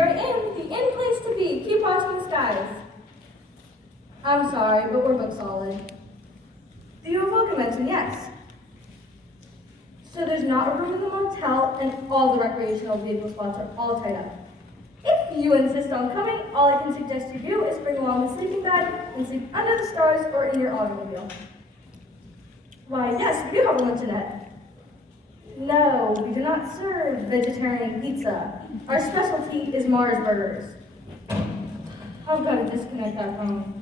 you're in, the in place to be. Keep watching the skies. I'm sorry, but we're booked solid. The UFO convention, yes. So there's not a room in the motel, and all the recreational vehicle spots are all tied up. If you insist on coming, all I can suggest you do is bring along a sleeping bag and sleep under the stars or in your automobile. Why, yes, we do have a luncheonette. No, we do not serve vegetarian pizza. Our specialty is Mars burgers. I've got to disconnect that phone.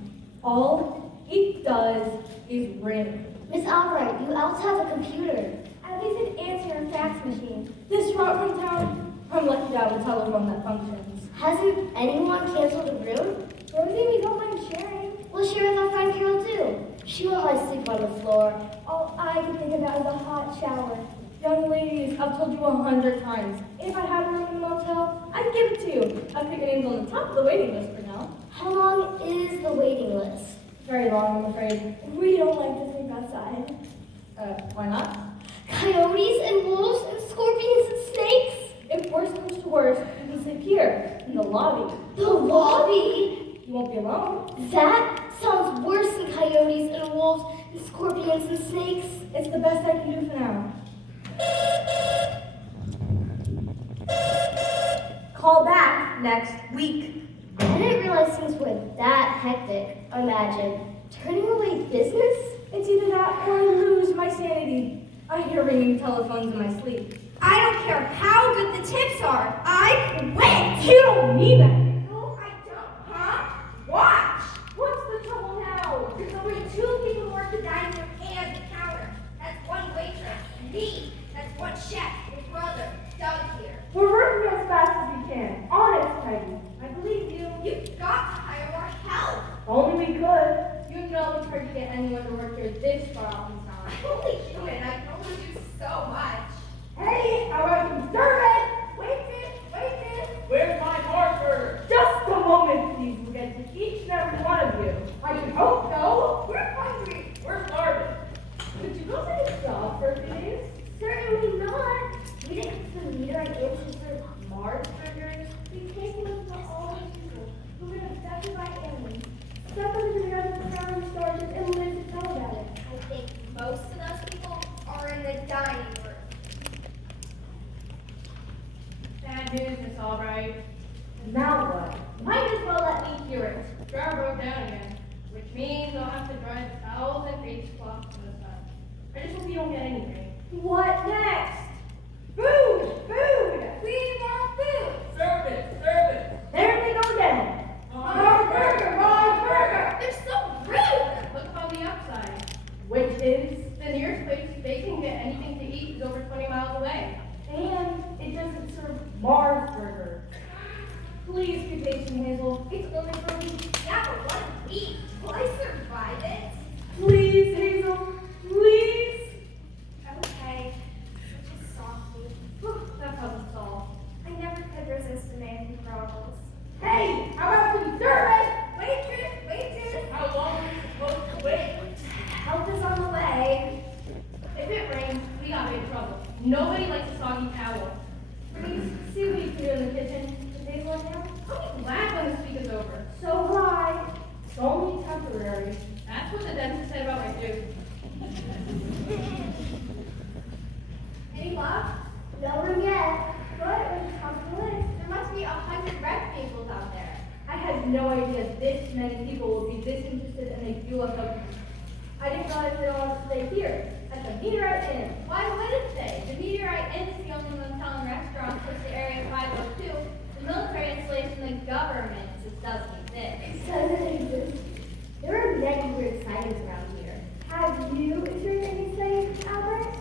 All it does is ring. Miss Albright, you also have a computer. At least it answers your fax machine. This route from town, I'm lucky to have a telephone that functions. Hasn't anyone canceled the room? Rosie, we don't mind sharing. We'll share with our friend Carol too. She won't let sleep on the floor. All I can think about is a hot shower. Young ladies, I've told you 100 times. If I had a room in the motel, I'd give it to you. I'd pick your names on the top of the waiting list for now. How long is the waiting list? Very long, I'm afraid. We don't like to sleep outside. Why not? Coyotes and wolves and scorpions and snakes? If worse comes to worse, you can sleep here, in the lobby. The lobby? You won't be alone. That sounds worse than coyotes and wolves and scorpions and snakes. It's the best I can do for now. Call back next week. I didn't realize things were that hectic. Imagine turning away business? It's either that or I lose my sanity. I hear ringing telephones in my sleep. I don't care how good the tips are. I quit. You don't mean that. No, I don't, huh? Watch. What's the trouble now? There's only 2 people who work the dining room and the counter. That's 1 waitress. And me. That's 1 chef. Your brother, Doug here. We're working as fast as we can. Honest, Peggy. I believe you. You've got to hire more help. Only we could. You know it's hard to get anyone to work here this far off in town. I'm only human. I can only do so much. Hey, how about some service? Waitress. Where's my Mars burger? Just a moment, please. We'll get to each and every one of you. I should hope so. We're hungry. We're starving. Could you go take a job for a few days? Certainly not. We didn't have to meteorite in to serve Mars burgers. We've taken them for all these people who've been abducted by aliens. Somebody who doesn't found stories and lives to tell about it. I think most of those people are in the dining room. Bad news, Miss Albright. Now what? Might as well let me hear it. Jar broke down again, which means I'll have to dry the towels and face cloths in the sun. I just hope you don't get any rain. What next? Food! We want food! Service! There they go again. Mars burger! They're so rude! Look on the upside. Which is, The nearest place they can get anything to eat is over 20 miles away. and it doesn't serve Mars burger. Please be patient, Hazel. It's only for a week. Yeah, but what a week! Will I survive it? Please, Hazel. Please. Okay. Just softly. That problem solved. I never could resist demanding goggles. Hey, how about some service? Waitress! How long are we supposed to wait? Help is on the way. If it rains, we got big trouble. Nobody likes a soggy towel. Please, see what you can do in the kitchen. Is Hazel in there? I'll be glad when this week is over. So high. It's only temporary. That's what the dentist said about my tooth. Any luck? No room yet. Good, it was top of the list. There must be 100 red vehicles out there. I had no idea this many people would be this interested in a UFO. I didn't realize they all wanted to stay here at the Meteorite Inn. Why wouldn't they? The Meteorite Inn is the only motel and restaurant close to Area 502. The military installation, the government just doesn't exist. Doesn't exist. There are many weird sightings around here. Have you experienced any sightings, Albert?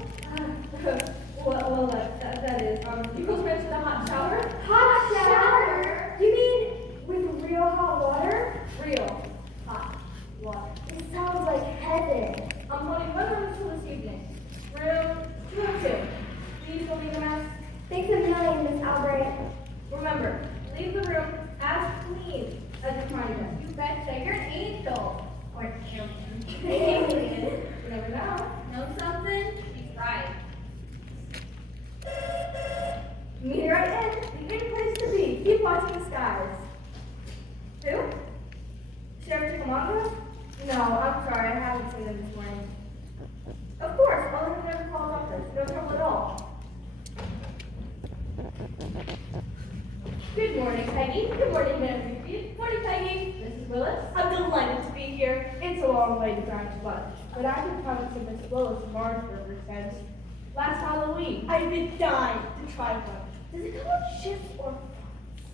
Well, that is. You go straight to the hot shower? Hot shower? You mean with real hot water? Real hot water. It sounds like heaven. I'm holding 1 room until this evening. Room 202. Please don't leave a mess. Thanks a million, Miss Albright. Remember, leave the room as clean as skies. Who? She ever took a manga? No, I'm sorry, I haven't seen them this morning. Of course, all of them never called office. No trouble at all. Good morning, Peggy. Good morning, Madam Reed. Morning, Peggy. Mrs. Willis. I'm delighted to be here. It's a long way to drive to lunch, but I've been coming to Miss Willis Marsburger since last Halloween. I've been dying to try one. Does it come with chips or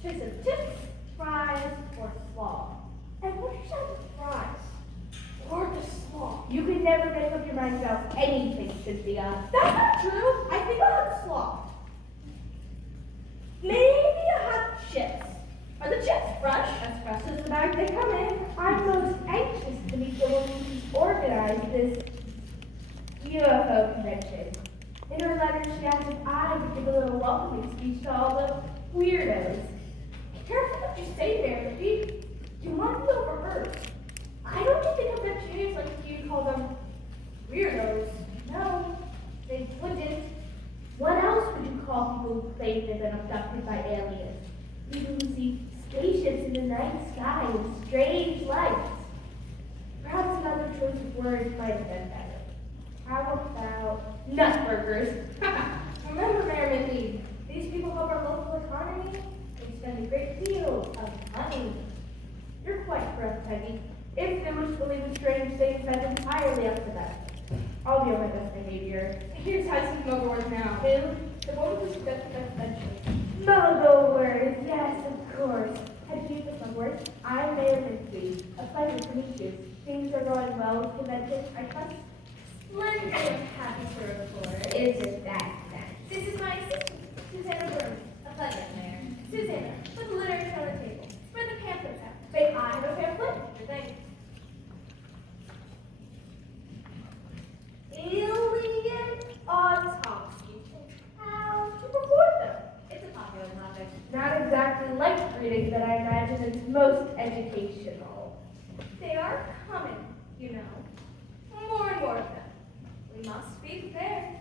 fries? Chips, fries, or slaw. And what are some fries? Or the slaw? You can never make up your mind about anything, Cynthia. That's not true. I think I'll have slaw. Maybe I'll have chips. Are the chips fresh? As fresh as the bag they come in. I'm most anxious to meet the woman who's organized this UFO convention. In her letter, she asked if I would give a little welcoming speech to all the weirdos. Careful what you say there, Pete. You might be overheard. I don't think of that change like if you call them weirdos. No, they wouldn't. What else would you call people who claim they've been abducted by aliens? People who see spaceships in the night sky with strange lights. Perhaps another choice of words might have been better. How about nutburgers? Remember, Mayor Mindy, these people help our local economy. They spend a great deal of money. You're quite correct, Peggy. If they wish to believe in strange things, that's entirely up to them. I'll be on my best behavior. Here's Tyson Mugworth now. Who? The one who's got the best benches. Mugworth, yes, of course. Peggy, Miss Mugworth, I'm Mayor Minty. A pleasure to meet you. Things are going well with the convention, I trust? Splendid and happy to report. Isn't that nice? This is my assistant, Susanna Burns. A pleasure, Mayor. Susanna, put the literature on the table. Spread the pamphlets out. May I have a pamphlet? Your thing. Alien autopsy. How to report them. It's a popular topic. Not exactly light reading, but I imagine it's most educational. They are coming, you know. More and more of them. We must be prepared.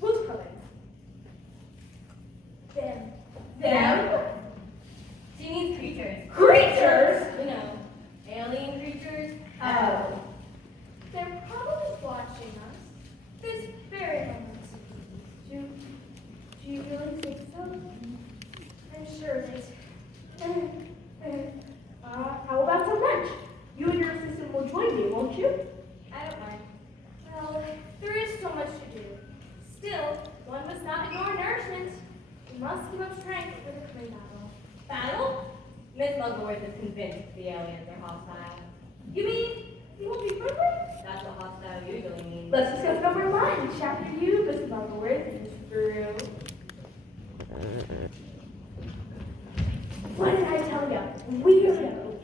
Who's coming? Them. Them? She means creatures. Creatures? You know, alien creatures. Oh. They're probably watching us this very moment. Do you really think so? I'm sure it is. How about some lunch? You and your assistant will join me, won't you? I don't mind. Well, there is so much to do. Still, one must not ignore nourishment. We must keep up strength for the coming battle. Battle? Miss Mugworth is convinced the aliens are hostile. You mean we won't be friendly? That's what hostile usually means. Let's discuss number one. Chapter you, Miss Mugworth, is through. What did I tell you? Weirdos.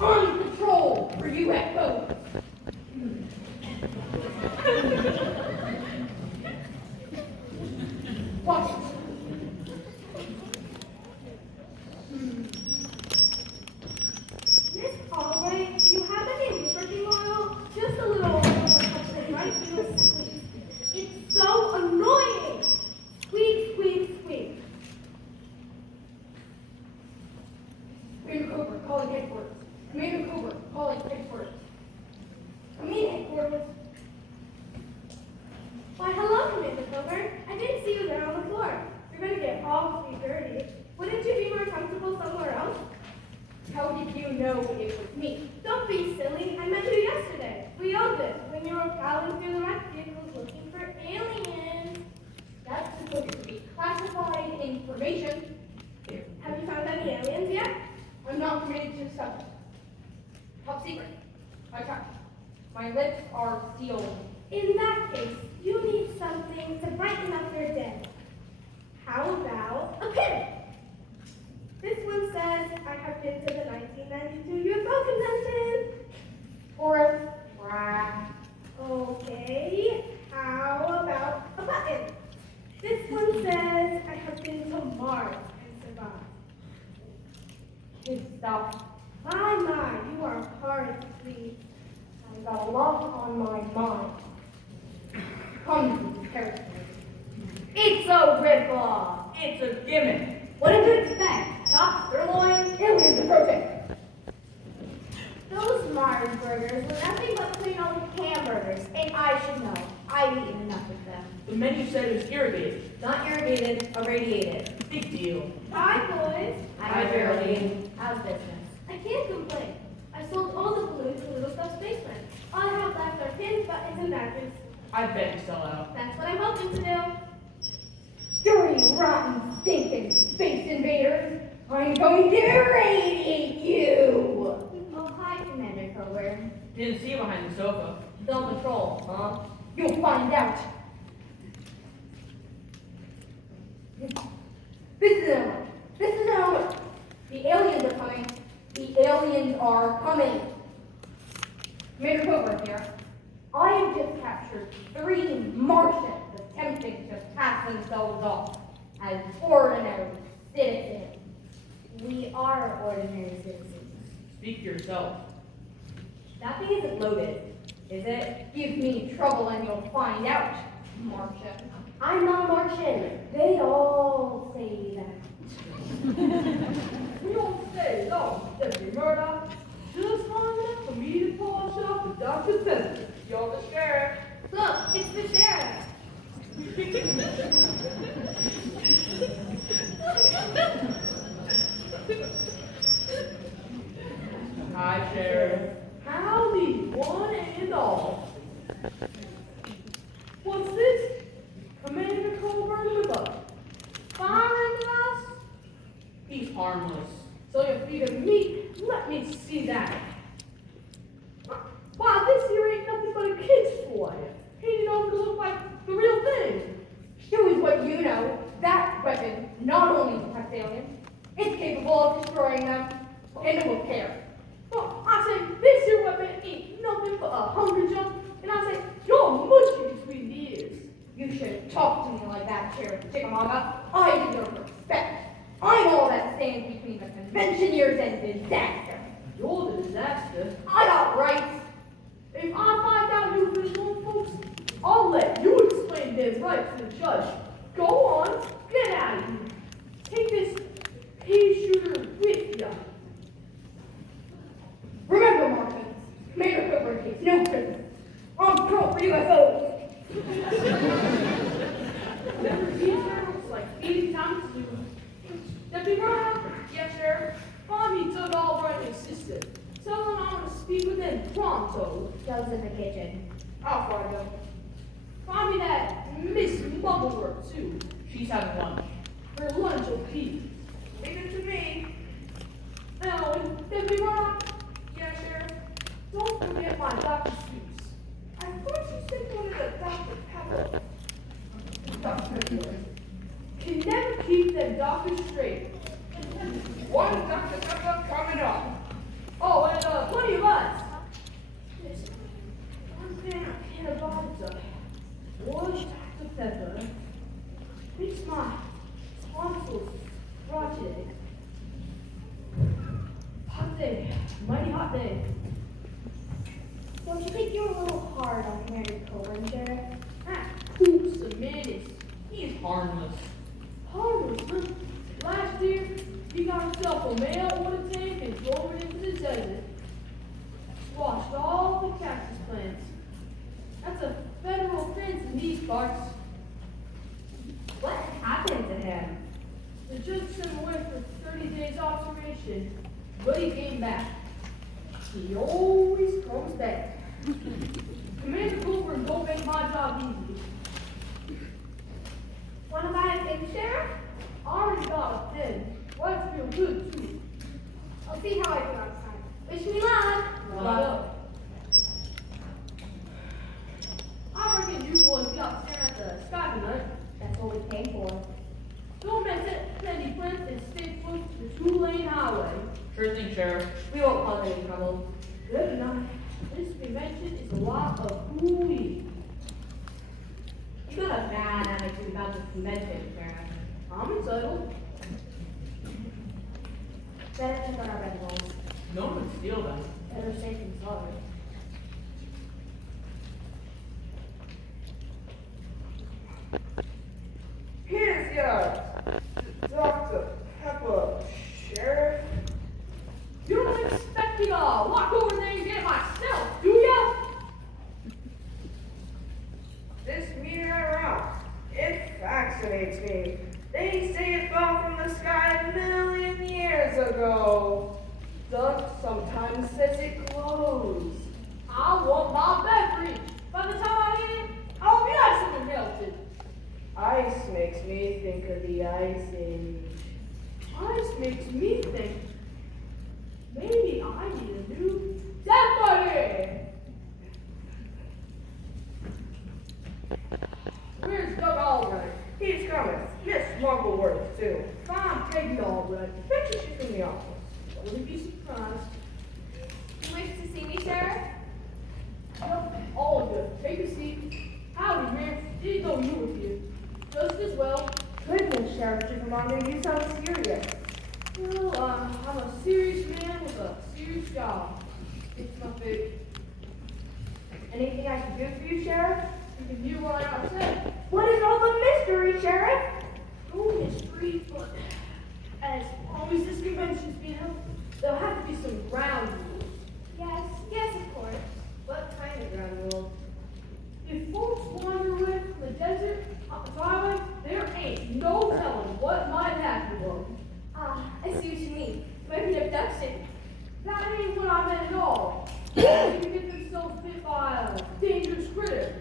On patrol for UFOs. Watch it. Miss Albright, you have any working oil? Just a little right through a squeeze. It's so annoying. Squeak, squeak, squeak. Commander Cooper, calling headquarters. Commander Cooper, calling headquarters. Come in, headquarters. Why, hello, Commander Coburn. I didn't see you there on the floor. You're going to get awfully dirty. Wouldn't you be more comfortable somewhere else? How did you know it was me? Don't be silly. I met you yesterday. We all did, when you were prowling through the wrecked vehicles looking for aliens. That's supposed to be classified information. Here. Have you found any aliens yet? I'm not committed to the subject. Top secret. I tried. My lips are sealed. In that case, you need something to brighten up your day. How about a pin? This one says, I have been to the 1992 UFO convention. Forest. Brag. Okay, how about a button? This one says, I have been to Mars and survived. Kid stuff. My, you are hard to please. I've got a lot on my mind. Come ripoff. It's a gimmick. What did you expect? Chops, sirloin, aliens approaching. Those Mars burgers were nothing but plain old hamburgers, and I should know. I've eaten enough of them. The menu said it was irrigated. Not irrigated, irradiated. Big deal. Hi, boys. Hi, Geraldine. How's business? I can't complain. I sold all the balloons to Little Stuff Spaceman. All I have left are pins, buttons, and badges. I bet you sell out. That's what I'm hoping to do. Dirty, rotten, stinking space invaders. I'm going to irradiate you. Oh, hi, Commander Coburn. Didn't see you behind the sofa. Still on patrol, huh? You'll find out. This is an alert. This is an alert. The aliens are coming. The aliens are coming. Commander Coburn here. I have just captured 3 Martians attempting to pass themselves off as ordinary citizens. We are ordinary citizens. Speak for yourself. That thing isn't loaded, is it? Give me trouble and you'll find out, Martian. I'm not a Martian. They all say that. You don't say no, Deputy Murdoch. Just long enough for me to polish off the Dr. Pepper. You're the sheriff. Look, it's the sheriff. Hi, Sheriff. Howdy, one and all. What's this? Commander Colburn with us. Firing us? He's harmless. So you feed meat? Let me see that. Wow, this here ain't nothing but a kid's toy. Painted over to look like the real thing. Show is what you know. That weapon not only detects aliens, it's capable of destroying them, and it will care. Well, I say this here weapon ain't nothing but a hungry junk, and I say you're mushy between the ears. You shouldn't talk to me like that, Sheriff Chickamauga. I deserve respect. I'm all that stands between the convention years and disaster. You're the disaster. I got rights. If I find out you fish one, folks, I'll let you explain them rights to the judge. Go on, get out of here. Take this pea shooter with ya. Remember, Martians, Commander Cooper takes no prisoners. I'm pro for UFOs. Never see animals like 80 times two. Deputy Murdoch? Yes, Sheriff. Bobby took Albright and his sister. Tell them I want to speak with them pronto. Joe's in the kitchen. I'll find out. Find me that Miss Muggleworth, too. She's having lunch. Her lunch will be. Leave it to me. Now, Deputy Murdoch? Yes, Sheriff. Don't forget my Dr. Seuss. I thought you said one of the Dr. Pepper. Dr. Pepper. Can never keep them doctors straight. One Dr. Pepper coming up. Oh, and plenty of us. There's one thing I can't abide. One Dr. Pepper makes my tonsils rotted. Hot day, mighty hot day. Don't you think you're a little hard on Commander Coburn, Sheriff? That poops a menace. He's harmless. Harmless, huh? Last year, he got himself a mail order tank and drove it into the desert. Squashed all the cactus plants. That's a federal offense in these parts. What happened to him? The judge sent him away for 30 days observation, but he came back. He always comes back. Commander Cooper don't make my job easy. Want to buy a pin, Sheriff? I already got a pen. Lights feel good too. I'll see how I do outside. Wish me luck. I reckon you boys got staring at the sky tonight. That's what we came for. Don't mess it any friends and stay close to the 2-lane highway. Sure thing, Sheriff. We won't cause any trouble. Good night. This convention is a lot of hooey. You got a bad attitude about this convention, Sheriff. I'm entitled. Better check out our red walls. No one would steal them. Better safe than sorry. Here's Dr. Pepper, Sheriff. You don't expect me to walk over there and get it myself, do ya? This meteorite, it fascinates me. They say it fell from the sky a million years ago. Doug sometimes says it glows. I want my beverage. By the time I eat it, I'll be nice and melted. Ice makes me think of the Ice Age. Ice makes me think maybe I need a new dead buddy. Where's Doug Albright? He's coming. Miss Muggleworth, too. Fine, Peggy Albright. Bet you she's in the office. I wouldn't be surprised. You wish to see me, Sheriff? Yep, all of you. Take a seat. Howdy, man. Didn't know you were here. Just as well. Goodness, Sheriff Chickamauga, you sound serious. Well, I'm a serious man with a serious job. It's my fate. Anything I can do for you, Sheriff? You can hear what I gotta say. What is all the mystery, Sheriff? No mystery, but as always this convention's being held, there'll have to be some ground rules. Yes, of course. What kind of ground rules? If folks wander away from the desert, highway, there ain't no telling what might happen to them. I see what you mean. Might be an abduction. That ain't what I meant at all. They can get themselves bit by a dangerous critter.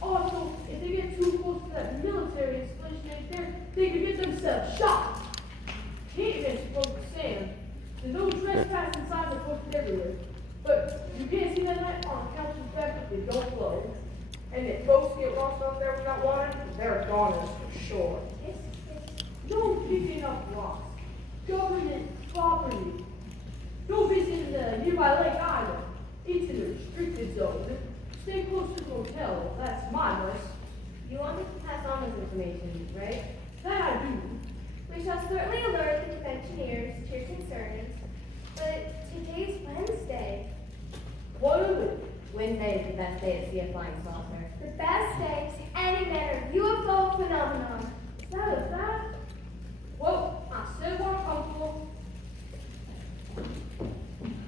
Also, if they get too close to that military installation right there, they could get themselves shot. Cavemen spoke the sand. There's no trespassing signs are posted everywhere. But you can't see that night on account of the fact that they don't flow. And if folks get lost out there without water, they're goners for sure. No picking up rocks. Government property. No visiting the nearby lake either. It's in a restricted zone. Stay close to the hotel. That's my advice. You want me to pass on this information, right? That I do. We shall certainly alert the conventioneers to your concerns. But today's Wednesday. What is it? Wednesday is the best day to see a flying saucer. The best day to see any manner of UFO phenomenon. Is that a fact? Well, I said what I'm comfortable.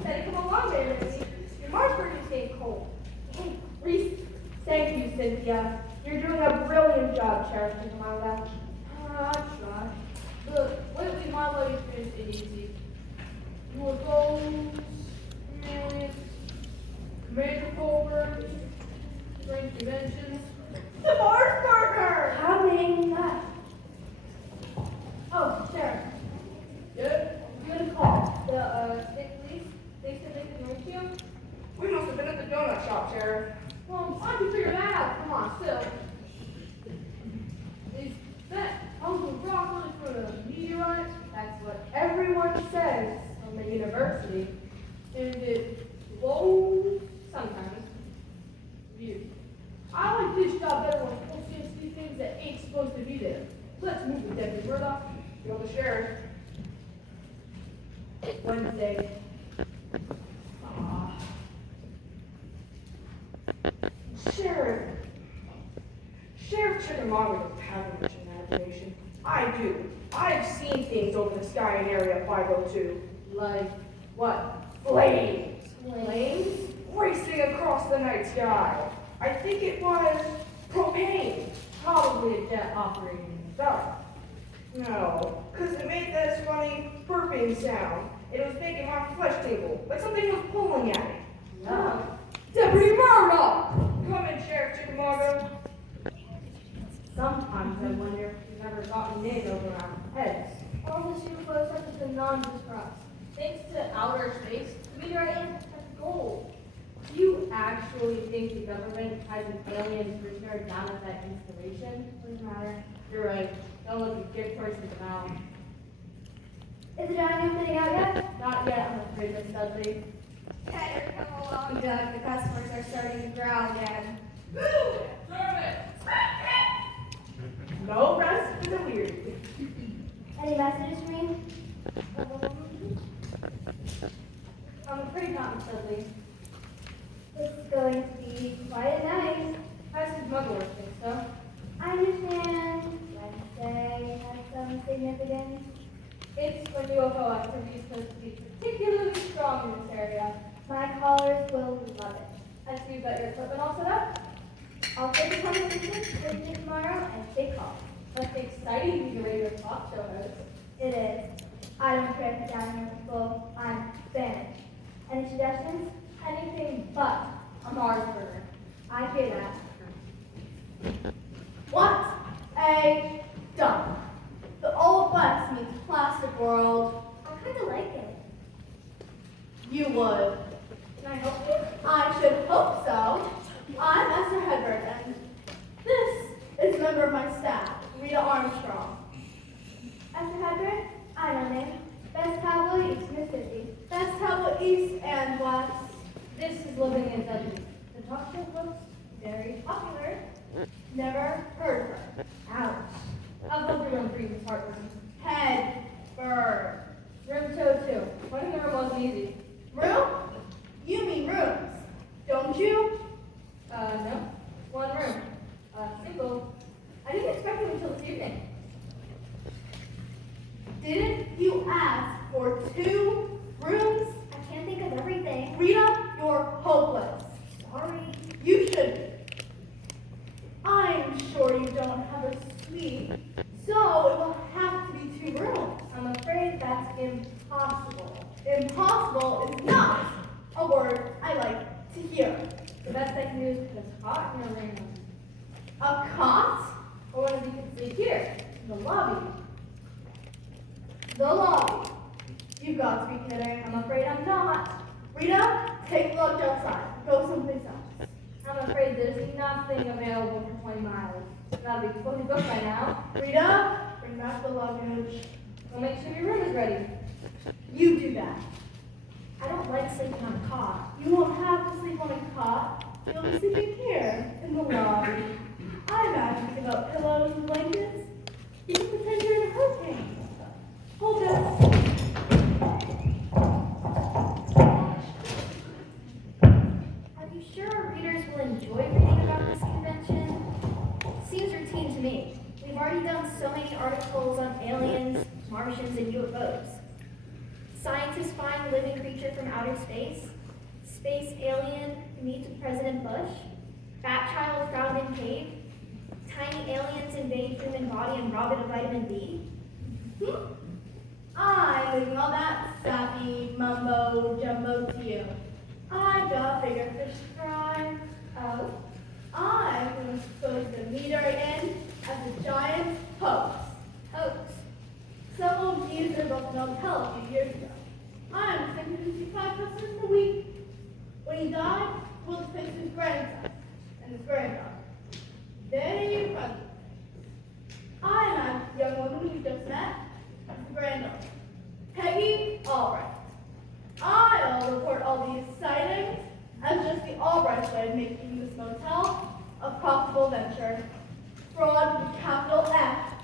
Better come along, Lindsay. Your Marshburg is getting cold. Hey, Reese, thank you, Cynthia. You're doing a brilliant job, Sheriff Chickamauga. I try. But lately my life has been easy. UFOs, aliens, Commander Colbert, strange conventions. The Marshburger! Coming up. Oh, Sheriff. Yeah? You had a call. The state police, they said they can reach you. We must have been at the donut shop, Sheriff. Well, I can figure that out for myself. Is that Uncle Brock really for a meteorite? That's what everyone says from the university. And it blows Sometimes. weird. I like this job better when people see things that ain't supposed to be there. Let's move it, Deputy Murdoch. You're the sheriff. Wednesday. Ah. Sheriff Chickamauga doesn't have much imagination. I do. I've seen things over the sky in Area 502. Like what? Flames. Flames? Racing across the night sky. I think it was propane. Probably a jet operating in the dark. No, because it made this funny burping sound. It was making my flesh tingle, like something was pulling at it. No. Deputy Murdoch! Come in, Sheriff Chickamauga. Sometimes I wonder if we've ever gotten in over our heads. All the UFOs have been nondescript. Thanks to outer space, the meteorite has gold. Do you actually think the government has an alien prisoner down at that installation? Doesn't matter. You're right. Don't look a good person's mouth. Is it on you getting out yet? Not yet, I'm afraid, Miss Dudley. Better come along, Doug. The customers are starting to growl again. No rest for the weary. Any messages for me? I'm afraid not, Miss Dudley. It's going to be quite a night. How's his mother think so? I understand Wednesday has significance? It's when UFO activity is supposed to be particularly strong in this area. My callers will love it. I see you've got your equipment all set up. I'll take a conversation with you tomorrow and take calls. Must be exciting being a radio talk show host. It is. I don't care if down here full. I'm finished. Any suggestions? Anything but a Mars burger. I hear that. What a dump. The Old West meets Plastic World. I kind of like it. You would. Can I help you? I should hope so. I'm Esther Hedberg, and this is a member of my staff, Rita Armstrong. Esther Hedberg? I know name. Best cowboy, East Mississippi. Best cowboy East and West. This is Living in Legends. The talk show host, very popular. Never heard of her. Ouch. I've gone through room 3 with heartburn. Hedberg. Room 202. Finding the room wasn't easy. Room? You mean rooms, don't you? No. One room. Single. I didn't expect him until this evening. Didn't you ask for 2 rooms? I can't think of everything. Rita, you're hopeless. Sorry. You should be. I'm sure you don't have a suite, so it will have to be 2 rooms. I'm afraid that's impossible. Impossible is not a word I like to hear. The best I can do is put a cot in a room. A cot? Or one of you could sleep here, in the lobby. The lobby. You've got to be kidding. I'm afraid I'm not. Rita, take a look outside. Go someplace else. I'm afraid there's nothing available for 20 miles. That'll be fully booked by now. Rita, bring back the luggage. We'll make sure your room is ready. You do that. I don't like sleeping on a cot. You won't have to sleep on a cot. You'll be sleeping here in the lobby. I imagine it's about pillows and blankets. You can pretend you're in a hurricane. Hold this. Are you sure our readers will enjoy reading about this convention? Seems routine to me. We've already done so many articles on aliens, Martians, and UFOs. Scientists find living creature from outer space. Space alien meets President Bush. Bat child found in cave. Tiny aliens invade human body and rob it of vitamin D. I'm leaving all that sappy mumbo jumbo to you. I've got bigger fish to fry. Oh, I'm going to expose the meteor in as a giant hoax. hoax. Several of you built an hotel a few years ago. I'm expecting to see 5 customers a week. When he died, we'll depict his grandson and his granddaughter. Then you present. I imagine the young woman you just met as the granddaughter, Peggy Albright. I'll report all these sightings as just the Albright way of making this motel a profitable venture. Fraud with a capital F.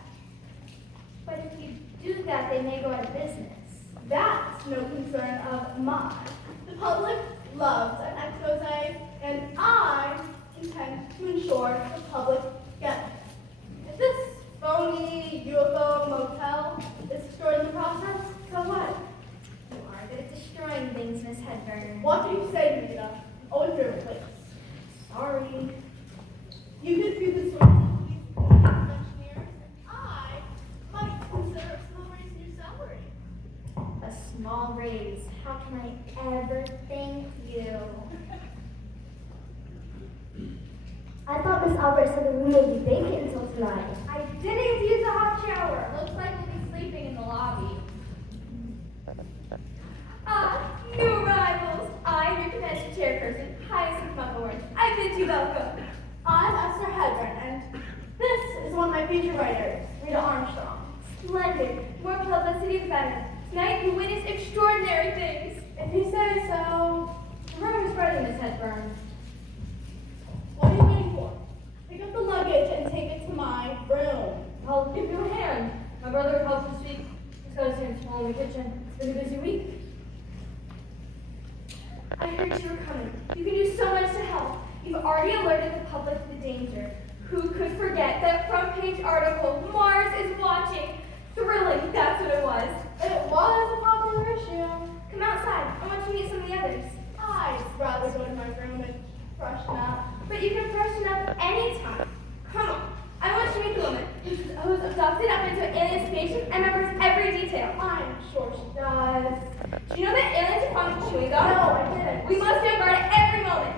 But if you do that, they may go out of business. That's no concern of mine. The public loves an expose, and I intend to ensure the public gets it. If this phony UFO motel is destroyed in the process, so what? You are good at destroying things, Miss Hedberg. What do you say, Rita? Always your place. Sorry. You could do this with these engineers, and I might consider a small raise in your salary. A small raise. How can I ever thank you? I thought Miss Albert said the room would be vacant until tonight. I didn't use a hot shower. Looks like we'll be sleeping in the lobby. New arrivals. I'm your convention chairperson, Hyacinth Muckleworth. I bid you welcome. I'm Esther Hedren, and this is one of my feature writers, Rita Armstrong. Splendid. More publicity the better. Tonight you witness extraordinary things. If you say so. The room is ready, Miss Hedburn. What are you waiting for? Pick up the luggage and take it to my room. I'll give you a hand. My brother helps to speak. He's got his hands full in the kitchen. It's been a busy week. I heard you were coming. You can do so much to help. You've already alerted the public to the danger. Who could forget that front page article, Mars is watching? 3 was. It was a popular issue. Come outside. I want you to meet some of the others. I'd rather go to my room and freshen up. But you can freshen up anytime. Come on. I want you to meet the woman who's abducted up into an alien spaceship and remembers every detail. I'm sure she does. Do you know that aliens are fond of chewing gum? No, I didn't. We must be on guard at every moment.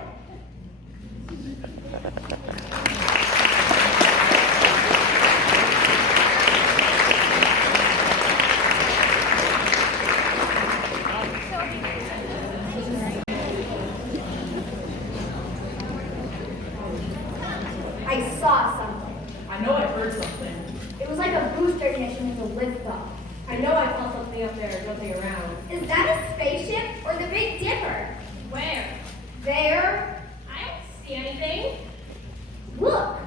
I saw something. I know I heard something. It was like a booster ignition with a lift off. I know I saw something up there jumping around. Is that a spaceship or the Big Dipper? Where? There. I don't see anything. Look,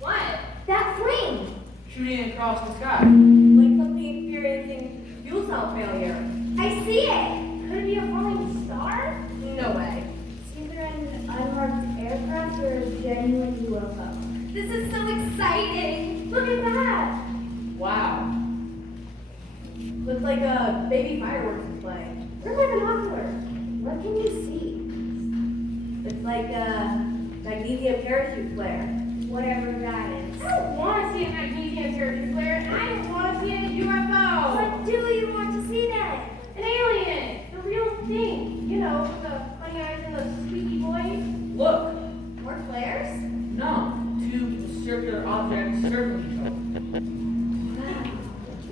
What? that flame. Shooting across the sky. Like something experiencing fuel cell failure. I see it. Could it be a falling star? No way. It's either an unmarked aircraft or a genuine UFO. This is so exciting. Look at that! Wow. Looks like a baby fireworks display. Where's my binocular? What can you see? It's like a magnesium parachute flare. Whatever that is. I don't want to see a magnesium parachute flare, and I don't want to see any UFO. What do you want to see then? An alien, the real thing. You know, with the funny eyes and the squeaky voice. Look. More flares? No. Two circular objects circling each other.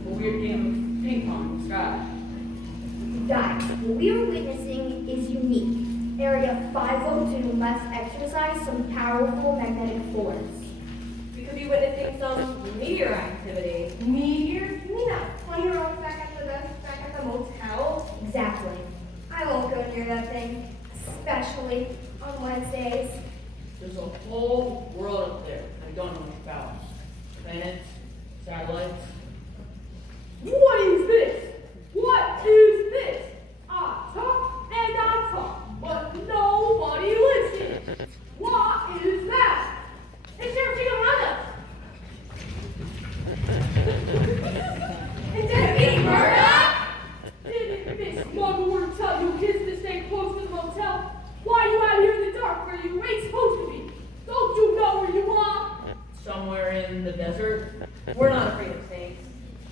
A weird game of ping pong in the sky. Guys, what we are witnessing is unique. Area 502 must exercise some powerful magnetic force. We could be witnessing some meteor activity. Meteors? You mean that funny rock back at the motel? Exactly. I won't go near that thing, especially on Wednesdays. There's a whole world up there I don't know much about. Planets, satellites. What is this? What is this? I talk and I talk, but nobody listens. What is that? It's everything around us. Instead of getting burned up. Didn't Miss Mugwort tell you kids to stay close to the motel? Why are you out here in the dark where you ain't supposed to be? Don't you know where you are? Somewhere in the desert. We're not afraid of snakes.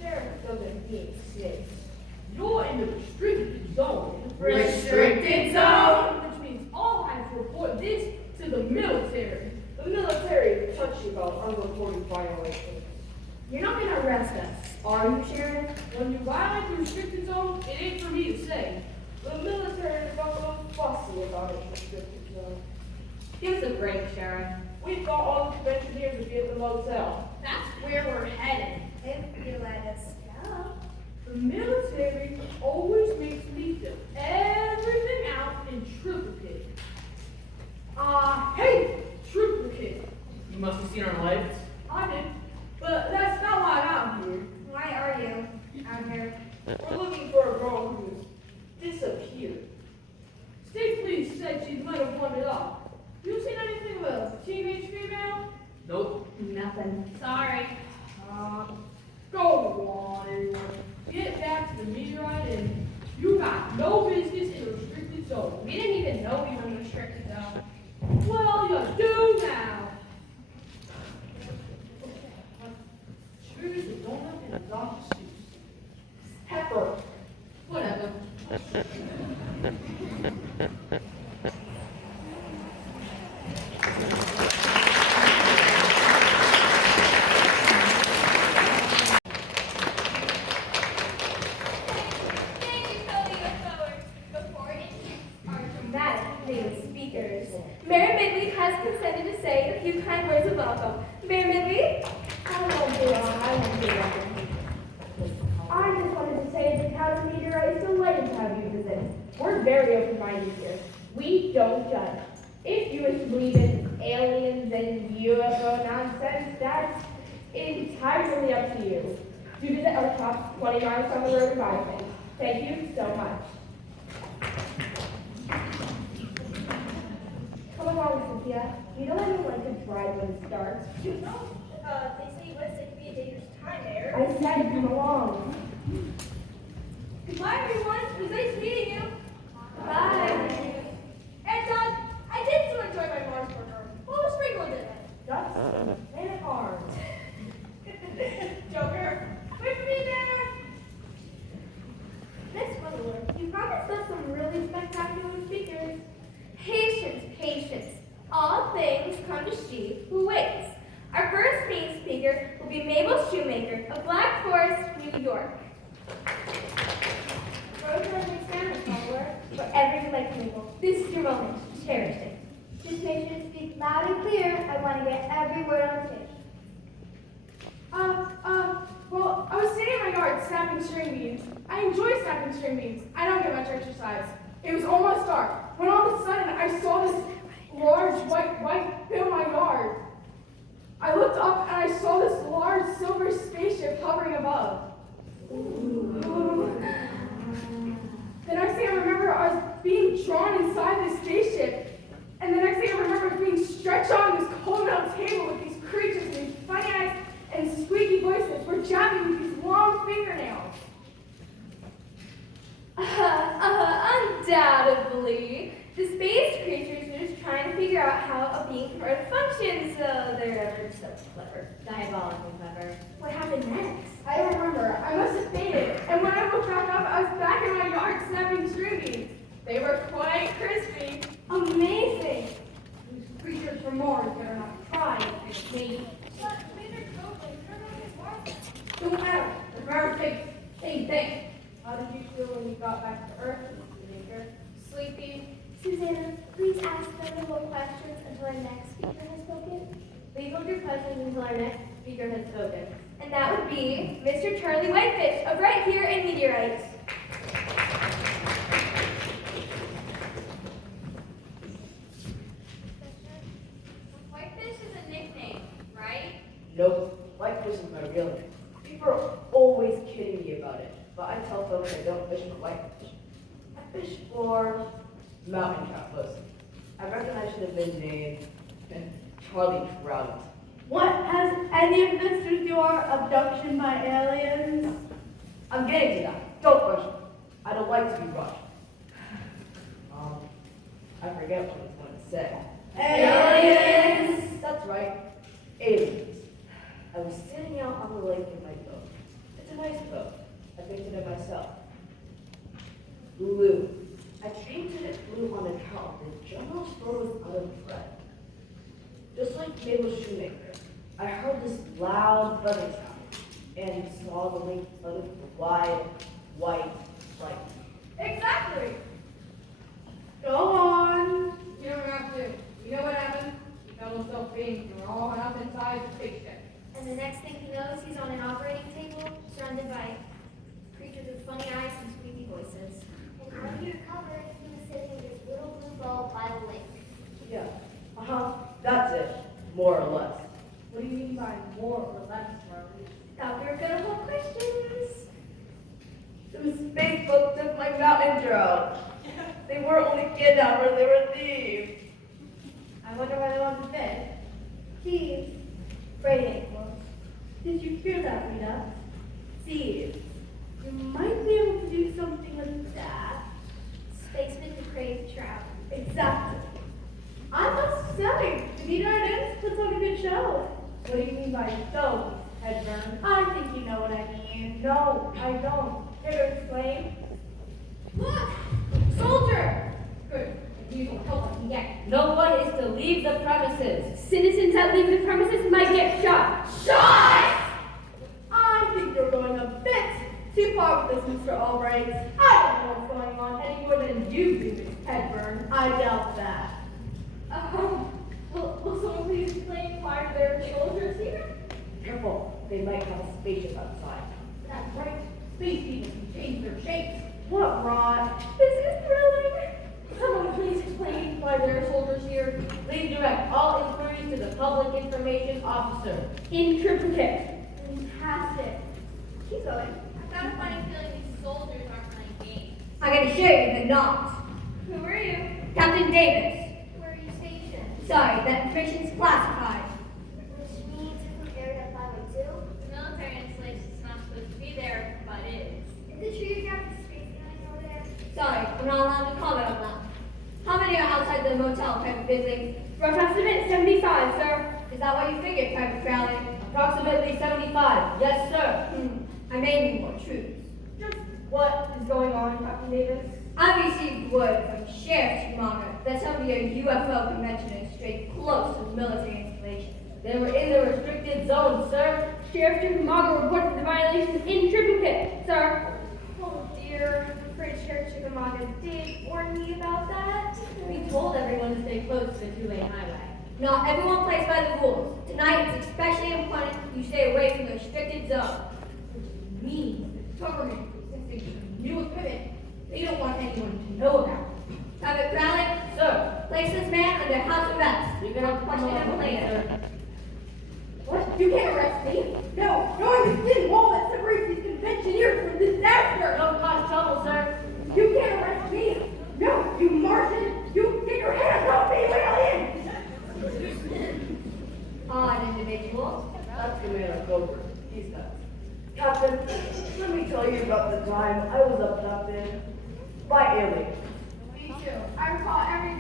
Sheriff doesn't need snakes. You're in the restricted zone. Restricted zone? Which means all hands report this to the military. The military is touchy about unreported violations. You're not going to arrest us, are you, Sheriff? When you violate the restricted zone, it ain't for me to say. The military is not so fussy about its restricted zone. Give us a break, Sheriff. We thought all the conventioneers would be at the motel. That's where we're headed. If you let us go. The military always makes me fill everything out in triplicate. I hate triplicate. You must have seen our lights. I did, but that's not why I'm here. Why are you out here? We're looking for a girl who's disappeared. State police said she might have wandered off. You seen anything of a teenage female? Nope. Nothing. Sorry. Go on. Get back to the meteorite and you got no business in a restricted zone. We didn't even know we were in the restricted zone. Well, you do now. Sure is a donut and a Dr. Seuss. Pepper. Whatever. Thank you, fellow UFOers. Before introducing our dramatic native speakers, Mayor Midley has consented to say a few kind words of welcome. Mayor Midley? I won't do that. I just wanted to say the town of Meteorite is delighted to have you visit. We're very open-minded here. We don't judge. If you wish to believe in aliens and UFO nonsense, that's entirely up to you. Do visit our shop 20 miles down the road and buy things. Thank you so much. Come along, Cynthia. You know anyone could drive when it starts? They say Wednesday could be a dangerous time, Mayor. I said come along. Bye, everyone. It was nice meeting you. Bye. And, I did so enjoy my Mars burger. What was sprinkled in it? That's man hard. Joker. Wait for me there. Miss Butterworth, you promised us some really spectacular speakers. Patience, patience. All things come to she who waits. Our first main speaker will be Mabel Shoemaker of Black Forest, New York. Rose Red Spanish, Butterworth. Wherever you like, Mabel, this is your moment. Cherish it. This patient speak loud and clear. I want to get every word on tape. Well, I was sitting in my yard snapping string beans. I enjoy snapping string beans. I don't get much exercise. It was almost dark when all of a sudden I saw this large white fill my yard. I looked up and I saw this large silver spaceship hovering above. The next thing I remember, I was being drawn inside this spaceship. And the next thing I remember, I was being stretched on this cold metal table with these creatures and these funny eyes and squeaky voices were jabbing with these long fingernails. Undoubtedly. The space creatures are just trying to figure out how a being from Earth functions, so they're ever so clever. Diabolically clever. What happened next? I don't remember. I must have fainted. And when I woke back up, I was back in my yard snapping string beans. They were quite crispy. Amazing. These creatures from Mars better not try to fix me. But Major Copeland, everyone is Mars. Don't matter. The Mars takes same thing. How did you feel when you got back to Earth, Mr. Baker? Sleepy? Susanna, please ask no more questions until our next speaker has spoken. Please hold your questions until our next speaker has spoken. And that would be Mr. Charlie Whitefish of right here in Meteorites. Whitefish is a nickname, right? Nope, whitefish is my real name. People are always kidding me about it, but I tell folks I don't fish for whitefish. I fish for mountain trout mostly. I reckon I should have been named Charlie Trout. What has any of this to do with your abduction by aliens? I'm getting to that. Don't rush me. I don't like to be rushed. I forget what I was going to say. Aliens! That's right. Aliens. I was sitting out on the lake in my boat. It's a nice boat. I painted it myself. Blue. I painted it blue on account the general store was out of bread. Just like Mabel Shoemaker, I heard this loud buzzing sound and saw the lake flooded with wide, white light. Exactly. Go on. You don't have to. You know what happened? He felt himself being drawn up inside the spaceship. And the next thing he knows, he's on an operating table, surrounded by creatures with funny eyes and squeaky voices. And under your cover, he was sitting in his little blue boat by the lake. Yeah. That's it. More or less. What do you mean by more or less, Charlie? Thought we were gonna hold questions. Those space folks took my mountain trout. They weren't only kidnappers, they were thieves. I wonder why they want to fit. Thieves. Great animals. Did you hear that, Rita? Thieves. You might be able to do something with that. Spaceman who craved trout. Exactly. I must say, the Meteorites puts on a good show. What do you mean by so, Hedburn? I think you know what I mean. No, I don't. Here to explain. Look! Soldier! Good. These will help us get. No one is to leave the premises. Citizens that leave the premises might get shot. Shot! I think you're going a bit too far with this, Mr. Albright. I don't know what's going on any more than you do, Miss Hedburn. I doubt that. Will someone please explain why there are soldiers here? Careful, they might have a spaceship outside. That's right. Space people can change their shapes. What rot? This is thrilling. Someone please explain why there are soldiers here. Please direct all inquiries to the Public Information Officer. In triplicate. Fantastic. Keep going. I've got a funny feeling these soldiers aren't playing games. I can assure you they're not. Who are you? Captain Davis. Where are you stationed? Sorry, that information is classified. Which means you're from Area 502? The military installation is not supposed to be there, but is. Is it true you're Captain Space Private Bisley? Rough estimate, 75, sir. Is that what you figured, Private Crowley? Approximately 75. Yes, sir. I may need more troops. Just what is going on, Captain Davis? I received word from Sheriff Chickamauga that some of your UFO conventioners strayed close to the military installations. They were in the restricted zone, sir. Sheriff Chickamauga reported the violations in triplicate, sir. Oh dear, I'm afraid Sheriff Chickamauga did warn me about that. We told everyone to stay close to the two-lane highway. Not everyone plays by the rules. Tonight, it's especially important you stay away from the restricted zone. Which means the government is testing new equipment they don't want anyone to know about. Private Crowley, Sir, place this man under house arrest. you can have to Question him later. sir. What? You can't arrest me? No, knowing the thin wall that separates these conventioneers from disaster. Don't cause trouble, sir. You can't arrest me. No, you Martian. You get your hands off me, you alien. Odd individuals. That's Commander Cobra. He's nuts. Captain, let me tell you about the time I was abducted by aliens. Me too. I recall every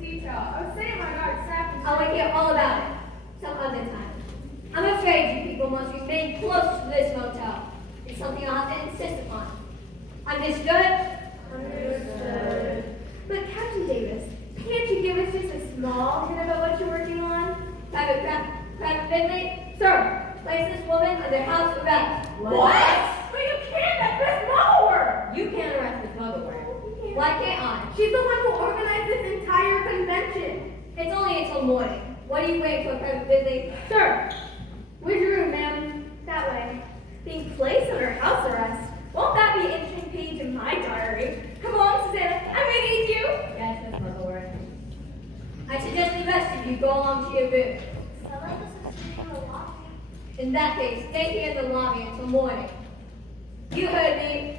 detail. I was sitting in my guard snapping. I want to hear all about it. Some other time. I'm afraid you people must remain close to this motel. It's something I'll have to insist upon. Understood? Understood. But Captain Davis, can't you give us just a small hint about what you're working on? Private Finley, sir, place this woman under house arrest. What? But you can't. That's Miss Muller. You can't arrest this mother. Why can't I? She's the one who organized this entire convention. It's only until morning. What are you waiting for, Private Finley? Sir, where's your room, ma'am? That way. Being placed under house arrest. Won't that be an interesting page in my diary? Come along, Susanna. I'm ready to meet you. Yes, Miss Motherwort. I suggest the rest of you go along to your room. Some of us are sitting in the lobby. In that case, stay here in the lobby until morning. You heard me.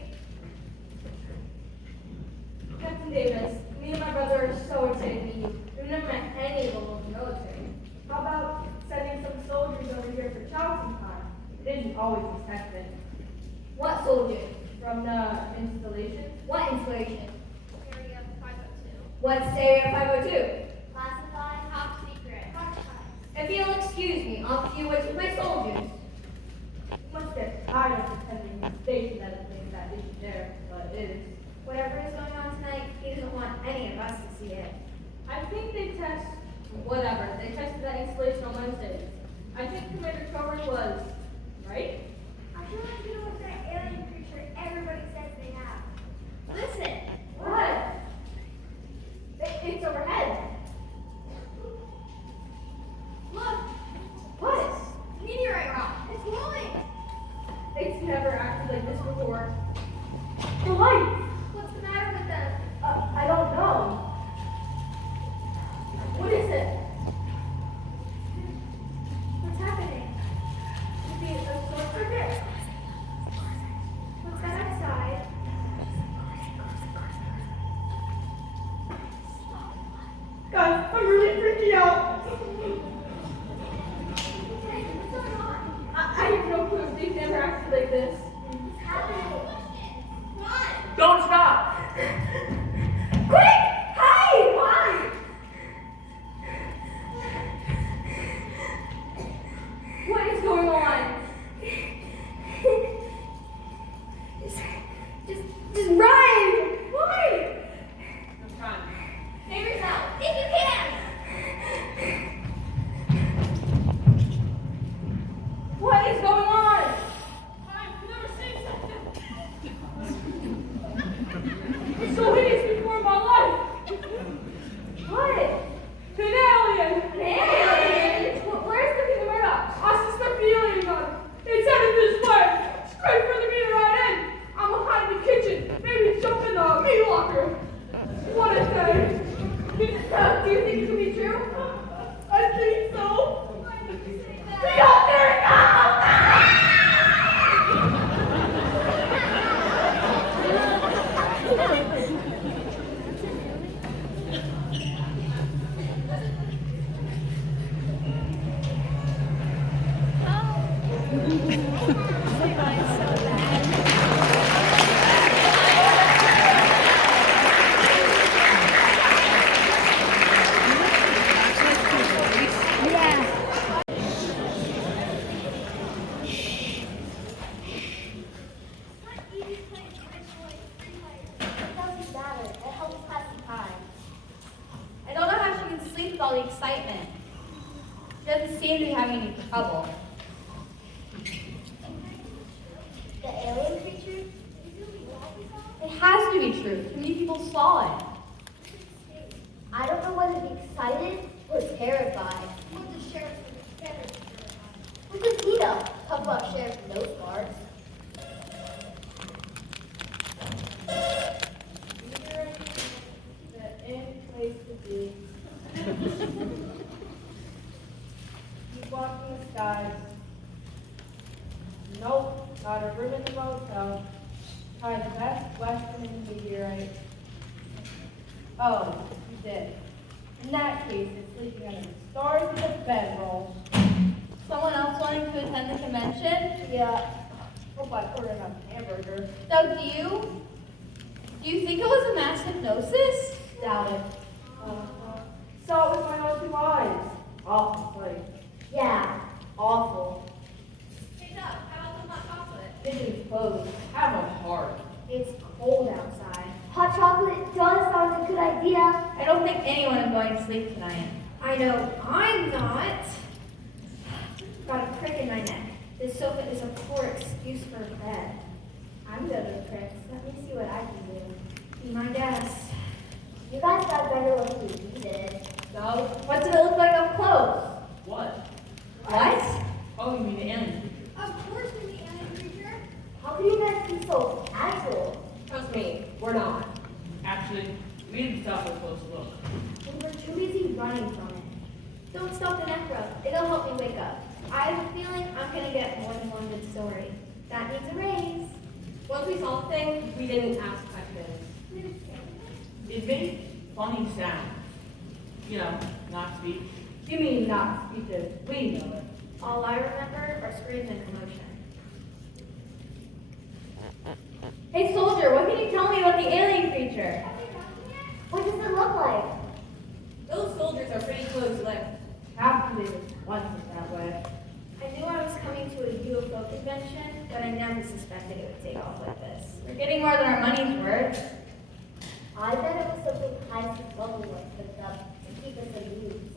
Captain Davis, me and my brother are so excited to meet you. We've never met any of the local military. How about sending some soldiers over here for chow sometime? It isn't always expected. What soldier? From the installation? What installation? Area 502. What's Area 502? Classified, top secret. If you'll excuse me, I'll see you with my soldiers. You must get tired of pretending the station doesn't think that isn't there, but it is. Whatever is going on tonight, he doesn't want any of us to see it. I think they tested that installation on Wednesdays. I think Commander Coburn was right. I feel like you know what that alien creature everybody says they have. Listen. What? It's overhead. Look. What? Meteorite rock. It's glowing. It's never acted like this before. The lights! What's the matter with them? I don't know. What is it? What's happening? Could be a short circuit. What's that outside? Guys, I'm really freaking out. What's going on? I have no clue. They've never acted like this. What's happening? What? Don't stop! Quick! Hide! Why? What is going on? Just run! Why? I'm trying. Figure it out. If you can! What is going on? I've never seen something. It's so hideous before in my life. What? An alien. An alien? Where's the Peter Murdoch? I suspect the alien gun. It's headed this way. Straight for the meteorite end. I'm gonna hide in the kitchen. Maybe jump in the meat locker. What a day. Do you think it could be true? I think so. Be out there now! trouble. The alien creature? It has to be true. Too many people saw it. I don't know whether to be excited or terrified. What the sheriff would better be What does he know? Talk about sheriff and those guards. The end place to be. Keep watching the skies. Nope, not a room in the motel. Try the best Western meteorite. Oh, you did. In that case, it's sleeping under the stars with a bedroll. Someone else wanting to attend the convention? Yeah. Hope I ordered enough hamburger. So do you think it was a mass hypnosis? Doubt it. Saw it with my own 2 eyes. Awful place. Yeah. Awful. Hey, Doug, how about the hot chocolate? Kitchen's closed. Have a heart. It's cold outside. Hot chocolate does sound like a good idea. I don't think anyone is going to sleep tonight. I know I'm not. Got a prick in my neck. This sofa is a poor excuse for bed. I'm good with pricks. Let me see what I can do. Be my guest. You guys got better looking than we did. So, what did it look like up close? What? What? Oh, you mean the alien creature? Of course, we're the alien creature. How can you guys be so casual? Trust me, we're not. Actually, we didn't stop for a close look. We were too busy running from it. Don't stop the necro. It'll help me wake up. I have a feeling I'm gonna get more than one good story. That needs a raise. Once we saw the thing, we didn't ask questions. It made funny sounds. You know, not speech. You mean not speeches. We know it. All I remember are screams and commotion. Hey soldier, what can you tell me about the alien creature? What does it look like? Those soldiers are pretty close-lipped. Half of it once it that way. I knew I was coming to a UFO convention, but I never suspected it would take off like this. We're getting more than our money's worth. I bet it was something high-speed bubble like picked up to keep us amused.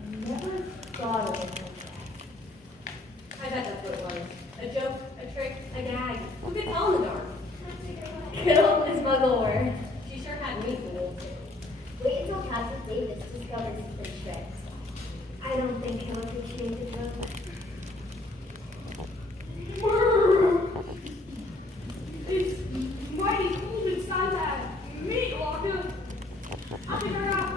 I never thought of it like that. I bet that's what it was. A joke, a trick, a gag. Who could tell in the dark? Good old Miss Muggleworth. She sure had me fooled. Wait until Captain Davis discovers the trick. I don't think he'll appreciate the joke. It's mighty cold inside that meat locker. I figured out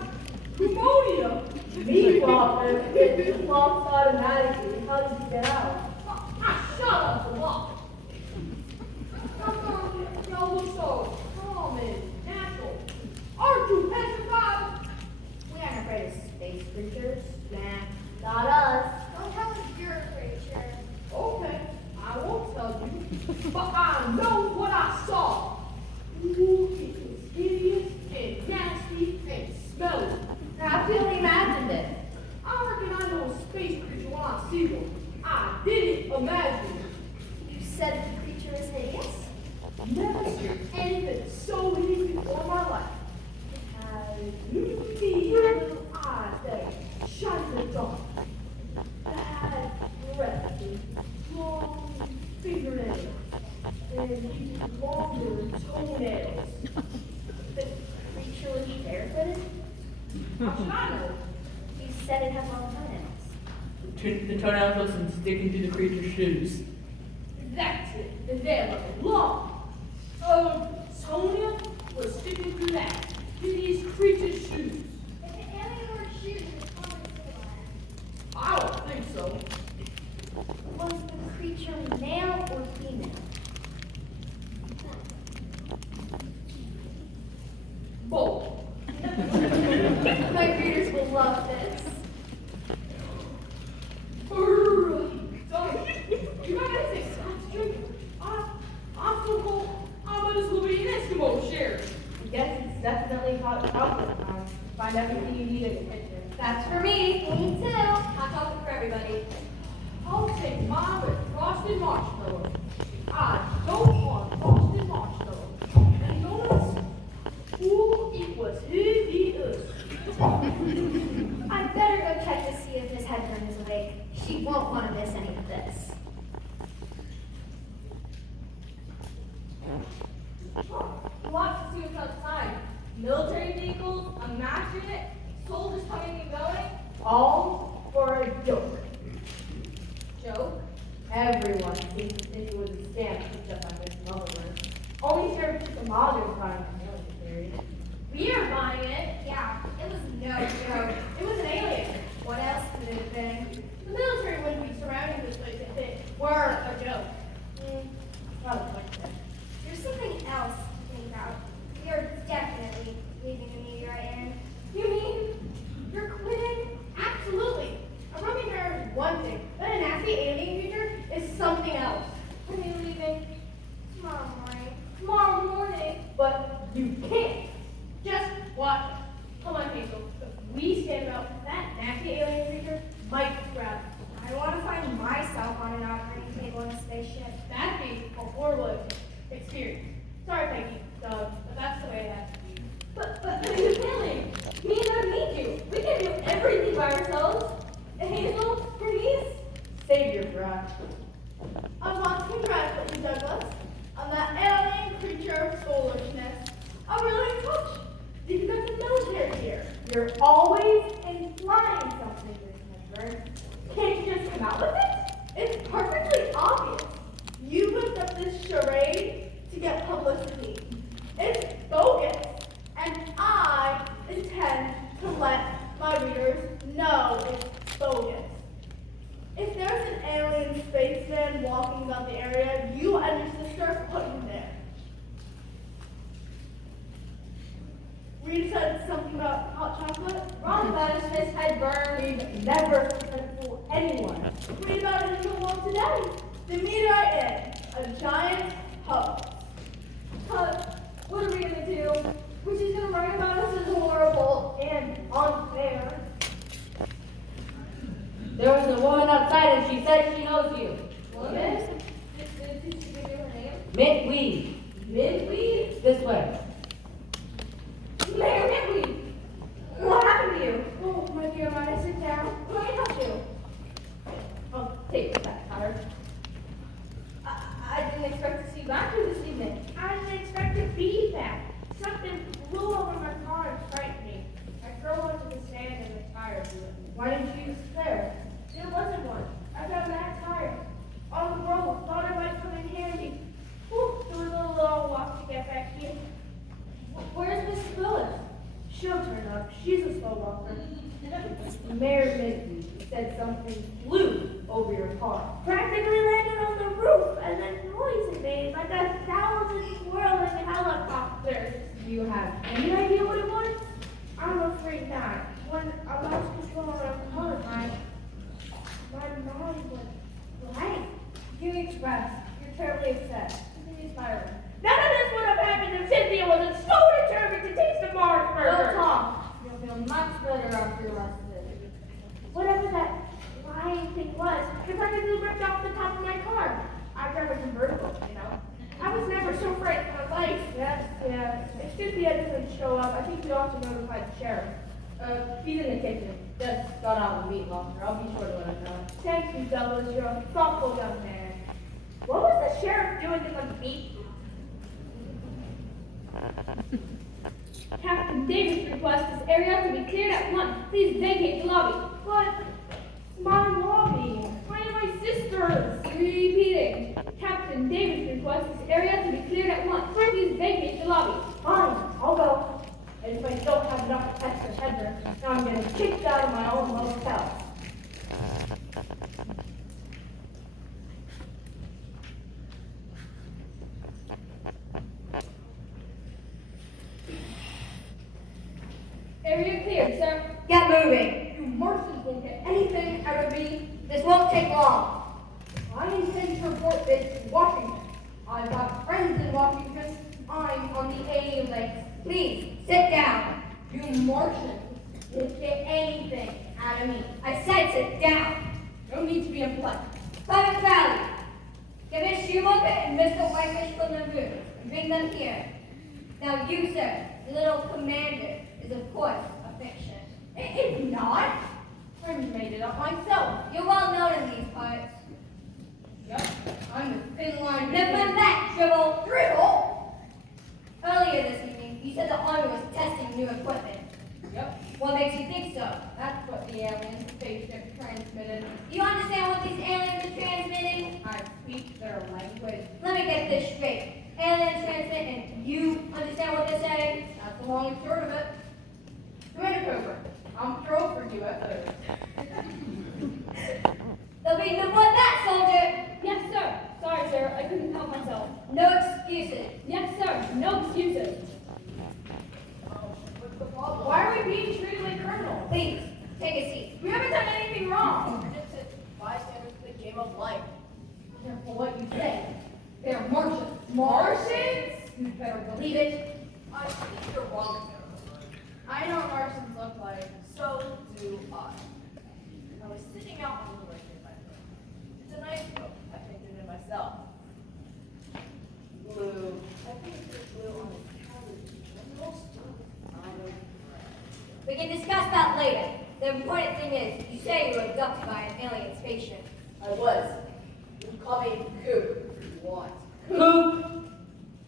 pneumonia. Meat locker? It locks automatically. How did you get out? Shut up, the lock. Y'all look so calm and natural. Aren't you petrified? We aren't afraid of space creatures. Nah, not us. Don't tell us you're afraid, Sheriff. Okay, I won't tell you, but I know what I saw. Ooh, it was hideous and nasty and smelly. Perhaps you only imagined it. I reckon I know a space creature when I see one. I didn't imagine it. You said the creature is hideous? Never seen anything so hideous before in my life. It had beady little eyes that shine in the dark. Bad breath and long fingernails and even longer toenails. The creature was barefooted? How should I know? You said it had long toenails. The toenails wasn't sticking to the creature's shoes. That's it. And they're long. Toenail was sticking through that hideous creature's shoes. If the alien wore shoes, it's probably civilized. I don't think so. Was the creature male or female? Both. My readers will love this. Sorry. You might have to say Scott's drink. I'm so cold. I might as well be an Eskimo sheriff. I guess it's definitely hot chocolate time. Find everything you need in the kitchen. That's for me. Me too. Hot chocolate for everybody. I'll take mine with frosted marshmallows. I don't want frosted marshmallows. And notice, ooh, it was hideous. I better go check to see if Miss Hepburn is awake. She won't want to miss any of this. Watch to see what's outside. Military vehicles, a mass unit, soldiers coming and going. All for a joke. Joke? Everyone seems to think it was a scam picked up by Miss Mulliver. Only served to the mothers buying the military. We are buying it. Yeah, it was no joke. It was an alien. What else could it have been? The military wouldn't be surrounding this place if it were a joke. Not a question. There's something else to think about. We are definitely leaving the meteorite in. You mean you're quitting? Absolutely. A roaming error is one thing, but a nasty alien creature is something else. When are you leaving? Tomorrow morning. Tomorrow morning. But you can't. Just watch it. Come on, Hazel. If we stand out, that nasty alien creature might grab us. I want to find myself on an operating table in a spaceship. That'd be a horrible experience. Sorry, Peggy, Doug, but that's the way it has to be. But you can't leave. Me and I need you. We can't do everything by ourselves. Hazel, Bernice. Save your breath. I want to congratulate you, Douglas, on that alien creature foolishness. I'm really touched. Did you get the military here? You're always implying something, Miss Hepburn. Can't you just come out with it? It's perfectly obvious. You whipped up this charade to get publicity. It's bogus, and I intend to let my readers know it's bogus. If there's an alien spaceman walking about the area, you and your sister put him there. Reed said something about hot chocolate. Wrong about us, Miss Hedburn. We've never tried to fool anyone. Read about it in the world today. The meteorite in a giant hoax. What are we gonna do? We're just gonna write about us as horrible and unfair. There was a woman outside and she said she knows you. Woman? Did she give you her name? Mintweed. Midweed? This way. Mayor Midweed! What happened to you? Oh, my dear, might I sit down? What can I help you? Oh, take that, Tyler. I didn't expect to see you back here this evening. I didn't expect to be back. Something flew over my car and frightened me. I drove onto the sand and the tire blew it. Why didn't you use spare? There wasn't one. I got that tired. On the road, thought it might come in handy. Whew, it was a long walk to get back here. Where's Mrs. Willis? She'll turn up. She's a slow walker. Mayor Mintweed said something flew over your car. Practically landed on the roof, and the noise it made like 1,000 whirling helicopters. Do you have any idea what it was? I'm afraid not. When I lost control of the car, my mind went blank. You express. You're terribly upset. Continue spiraling. None of this would have happened if Cynthia wasn't so determined to taste the Mars burger. Don't talk. You'll feel much better after your lesson. Whatever that flying thing was, it practically ripped off the top of my car. I drive a convertible, you know. I was never so frightened in my life. Yes. If Cynthia doesn't show up, I think we ought to notify the sheriff. He's in the kitchen. Just got out of the meat locker. I'll be sure to let him know. Thank you, Douglas. You're a thoughtful young man. What was the sheriff doing in the meat? Captain Davis requests this area to be cleared at once. Please vacate the lobby. But my lobby. Why are my sisters? Repeating. Captain Davis requests this area to be cleared at once. Please vacate the lobby. Fine, I'll go. And if I don't have enough extra headroom, now I'm getting kicked out of my own motel. Area cleared, sir. Get moving. You Martians won't get anything out of me. This won't take long. I intend to report this to Washington. I've got friends in Washington. I'm on the A list. Please, sit down. You Martians won't get anything out of me. I said sit down. No need to be impolite. Private Valley. Get Miss Schumacher and Mr. Whitefish from the room and bring them here. Now you, sir, the little commander, is of course a fiction. It's not. I made it up myself. You're well known in these parts. Yep, I'm the thin line. Never that, Dribble. Dribble? Earlier this evening, you said the Army was testing new equipment. Yep, What makes you think so? that's what the alien spaceship transmitted. Do you understand what these aliens are transmitting? I speak their language. Let me get this straight. Aliens transmit and you understand what they're saying? That's the long and short of it. Commander Cobra, I'm pro for UFOs. There'll be no more of that, soldier! Yes, sir. Sorry, sir. I couldn't help myself. No excuses. Yes, sir. No excuses. What's the problem? Why are we being treated like criminals? Please, take a seat. We haven't done anything wrong. Innocent bystanders to the game of life. Careful what you say. They're Martians. Martians? You'd better believe it. I think you're wrong, I know what Martians look like. so do I. I was sitting out on the lake in my room. It's a nice book. I painted it myself. Blue. I painted blue on the jungle out of red. We can discuss that later. The important thing is, you say you were abducted by an alien spaceship. I was. You can call me Coop if you want.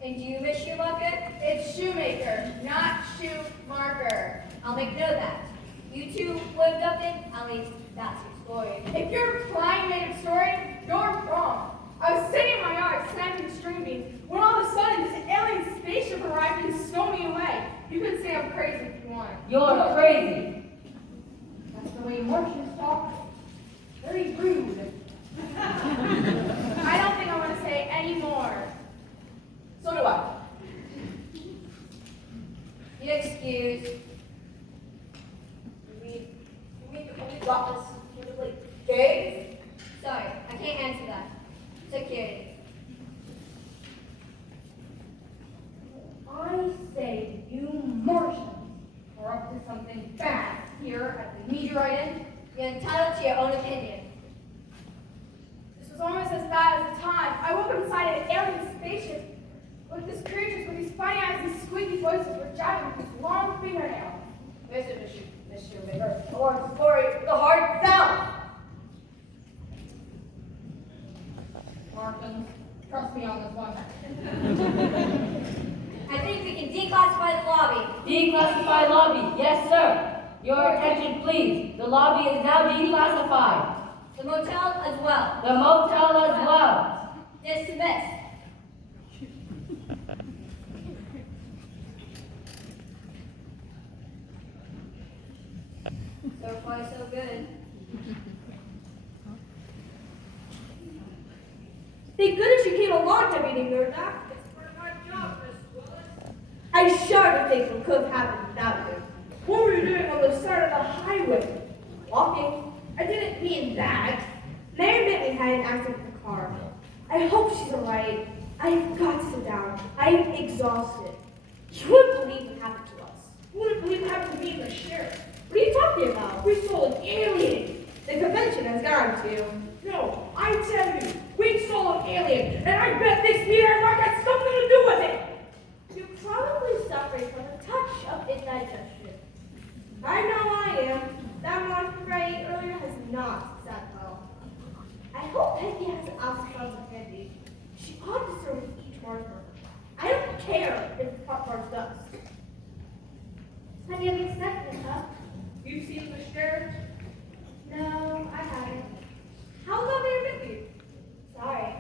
And do you, Miss Schumacher? It's shoemaker, not shoe marker. I'll make note of that. You two were abducted, at least that's your story. If you're implying made a story, you're wrong. I was sitting in my yard snapping string beans when all of a sudden this alien spaceship arrived and stole me away. You can say I'm crazy if you want. You're crazy. That's the way Martians talk. Very rude. I don't think I want to say any more. So do I. You excuse. You mean you only got us here to play games? Sorry, I can't answer that. Security. I say you Martians are up to something bad here at the meteorite end. You're entitled to your own opinion. This was almost as bad as the time I woke up inside an alien spaceship with these creatures with these funny eyes, these squeaky voices were jabbing with these long fingernails. Listen, Miss Shoemaker. Or story, the hard sound. Martians, trust me on this one. I think we can declassify the lobby. Declassified lobby. Yes, sir. Your attention, please. The lobby is now declassified. The motel as well. The motel as well. Dismissed. So far, so good. Thank goodness you came along, Deputy Murdoch. It's part of my job, Miss Willis. I shudder to think what could have happened without you. What were you doing on the side of the highway? Walking? I didn't mean that. Mary Bentley had an accident with the car. I hope she's alright. I've got to sit down. I'm exhausted. You wouldn't believe what happened to us. You wouldn't believe what happened to me and the sheriff. What are you talking about? We saw an alien. The convention has gone to. No, I tell you, we saw an alien, and I bet this meteor rock had something to do with it. You're probably suffering from a touch of indigestion. I know I am. That monster Ray earlier has not sat well. I hope Peggy has alcohol handy. She ought to serve with each marker. I don't care if the pot marks dust. Have you been accepted, huh? You seen the sheriff? No, I haven't. How's that Mary Bentley? Sorry.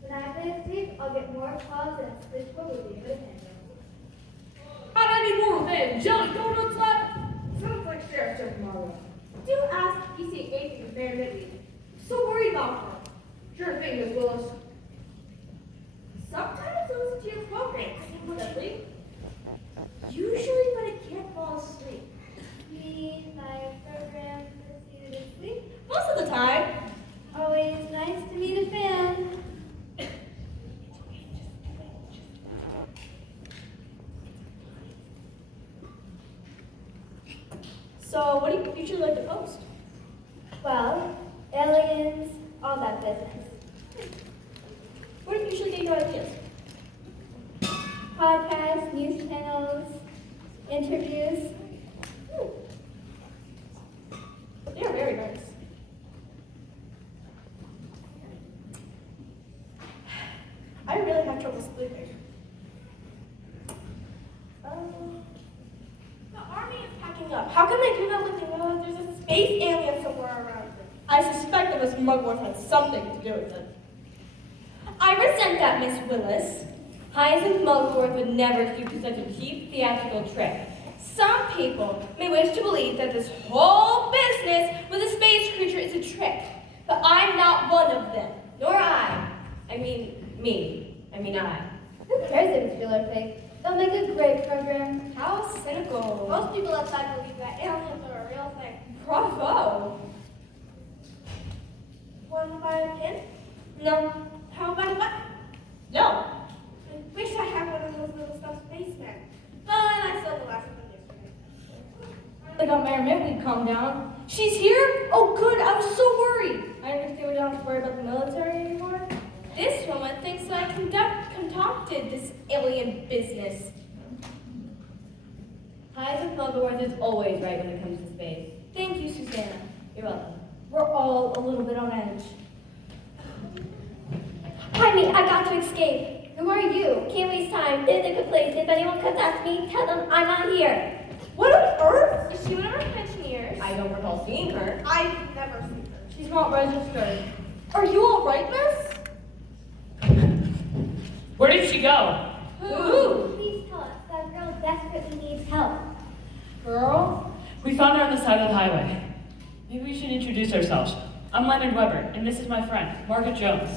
When I play asleep, I'll get more calls than this will be able to handle. Got any more of them jelly donuts left? Sounds like Sheriff Jeff Marlowe. Do ask if you see anything of Mary Bentley. I'm so worried about her. Sure thing, Miss Willis. Sometimes I listen to your programs, Dudley. Usually when I can't fall asleep. You mean my program puts you to sleep? Most of the time. Always nice to meet a fan. So what do you usually like to post? Well, aliens, all that business. Where do you usually get your ideas? Podcasts, news channels, interviews. They're very probably sleeping. The army is packing up. How can they do that when they know there's a space alien somewhere around them? I suspect that Miss Mugworth had something to do with it. I resent that, Miss Willis. Hyacinth Mugworth would never stoop to such a cheap theatrical trick. Some people may wish to believe that this whole business with a space creature is a trick, but I'm not one of them. Nor I. I mean, me. I mean, I. Who cares if it's real or fake? They'll make a great program. How cynical. Most people outside believe that aliens are a real thing. Bravo. Want to buy a pin? No. How about a button? No. I wish I had one of those little stuffed spacemen. But I sold the last one yesterday. Like on Mayor Mintley, calm down. She's here? Oh, good. I was so worried. I understand we don't have to worry about the military anymore. This woman thinks that I concocted this alien business. Hyacinth Mugworth is always right when it comes to space. Thank you, Susanna. You're welcome. We're all a little bit on edge. Jaime, I got to escape. Who are you? Can't waste time. This is a good place. If anyone comes after me, tell them I'm not here. What on earth? Is she one of our pensioners? I don't recall seeing her. I've never seen her. She's not registered. Are you all right, miss? Where did she go? Who? Please tell us. That girl desperately needs help. Girl? We found her on the side of the highway. Maybe we should introduce ourselves. I'm Leonard Weber, and this is my friend, Margaret Jones.